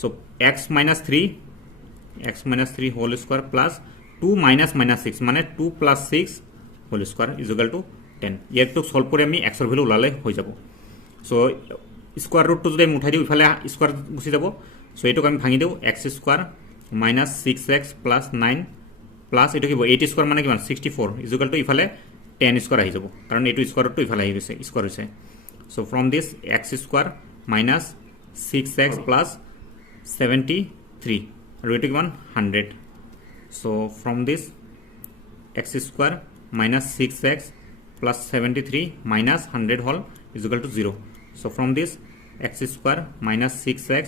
so x minus 3 whole square plus 2 minus 6 মানে 2 plus 6 whole square is equal to 10 ইয়াৰটো solve কৰি আমি x ৰ ভ্যালু উলালে হৈ যাব সো স্কয়ার রুট টু যদি আমি উঠাই দিও ইফালে স্কয়ার গুছি যাব সো এটোক আমি ভাঙি দিও x square minus 6x plus 9 plus এটো কি 8 স্কয়ার মানে কিমান 64 is equal to ইফালে 10 স্কয়ার আহি যাব কাৰণ এটো স্কয়ার রুট টু ইফালে আহি গৈছে স্কয়ার হৈছে so from this x square minus 6x plus 73 আৰু এটো কিমান 100 so from this x square minus 6x plus 73 minus 100 whole is equal to 0 so from this x square minus 6x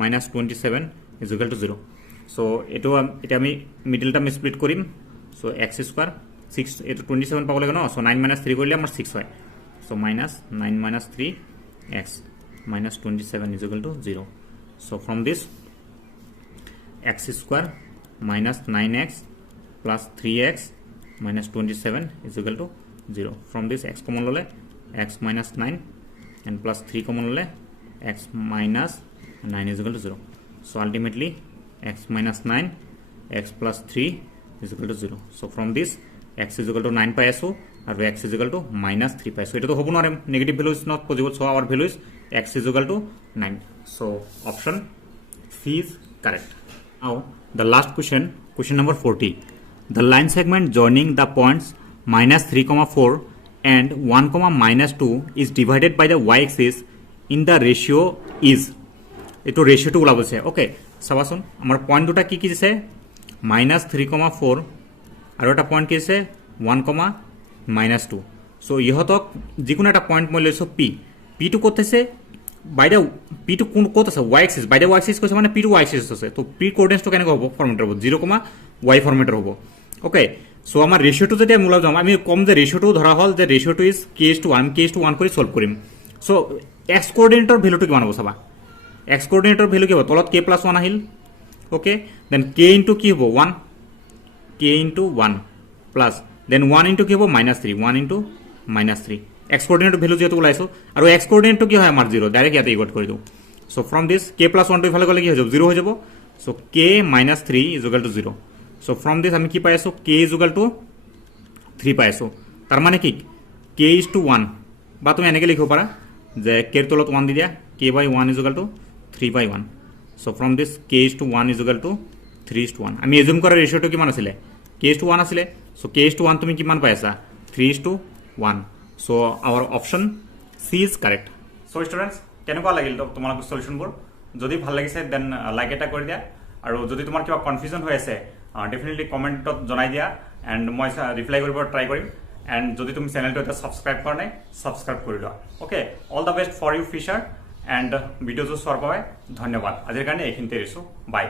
minus 27 is equal to 0 so eto eta ami middle term split korim so x square 6 eto 27 পাব লাগে ন so 9 minus 3 কৰিলে আমাৰ 6 হয় so minus 9 minus 3 x minus 27 is equal to 0 so from this x square minus 9x plus 3x minus 27 is equal to 0 from this x common lole x minus 9 and plus 3 common lole x minus 9 is equal to 0 so ultimately x minus 9 x plus 3 is equal to 0 so from this x is equal to 9 পাইছো আৰু x is equal to minus 3 পাইছো এটা তো হ'ব নোৱাৰে negative value is not possible so our value is x is equal to 9 so option C is correct. Now the last question, question number 40. The line segment joining the points minus 3,4 and 1,-2 is divided by the y-axis in the ratio is. Ito ratio to ওলাব আছে okay চাবাচোন আমাৰ পয়েন্ট দুটা কি কি দিছে minus 3,4 আৰু এটা পয়েন্ট কি আছে 1,-2 so ইহতক যিকোনো এটা পয়েন্ট মই লৈছো p টো কত আছে by the p to কোন কত আছে y axis by the y axis কৈছে মানে p to y axis আছে তো p কোঅৰ্ডিনেটস টো কেনেকৈ হ'ব ফৰ্মেটৰ হ'ব 0, y ফৰ্মেটৰ হ'ব ওকে সো আমাৰ ৰেশিও টো যেতিয়া মূলা যাম আমি কম যে ৰেশিও টো ধৰা হল যে ৰেশিও টো ইজ k:1 কৰি সলভ কৰিম সো x কোঅৰ্ডিনেটৰ ভ্যালুটো কিমান হ'ব চাবা x কোঅৰ্ডিনেটৰ ভ্যালু কি হ'ব তলত k+1 আহিল ওকে দেন k ইনটু কি হ'ব 1 k into 1 plus then 1 into কি হ'ব -3 1 ইনটু -3 x coordinate value যেটো ওলাইছো আৰু x coordinate টো কি হয় আমাৰ 0 ডাইৰেক্ট ইয়াতে ইকুৱেট কৰি দিও সো ফ্ৰম দিস k+1 টো ইফালে গলে কি হৈ যাব 0 হৈ যাব so k - 3 is equal to 0 so from this আমি কি পাইছো k is equal to 3 পাইছো তাৰ মানে কি k is to 1 বা তুমি এনেকৈ লিখিব পাৰা যে k ৰ তলত 1 দি দিয়া k/1 is equal to 3/1 so from this k is to 1 is equal to 3 is to 1 আমি এজুম কৰা ৰেশিওটো কিমান আছিল k is to 1 আছিল সো k is to 1 তুমি কিমান পাইছা 3 is to 1 so our option C is correct so students কেনেকুৱা লাগিল তোমালোকৰ সলিউশনবোৰ যদি ভাল লাগিছে দেন লাইক এটা কৰি দিয়া আৰু যদি তোমাৰ কিবা কনফিউজন হৈ আছে ডেফিনেটলি কমেন্টত জনাই দিয়া এন্ড মই ৰিপ্লাই কৰিব ট্ৰাই কৰিম এন্ড যদি তুমি চেনেলটো এটা সাবস্ক্ৰাইব কৰা নাই সাবস্ক্ৰাইব কৰি লোৱা okay all the best for you future and ভিডিঅ'টো চোৱাৰ বাবে ধন্যবাদ আজিৰ কাৰণে এইখিনিতে এৰিছো বাই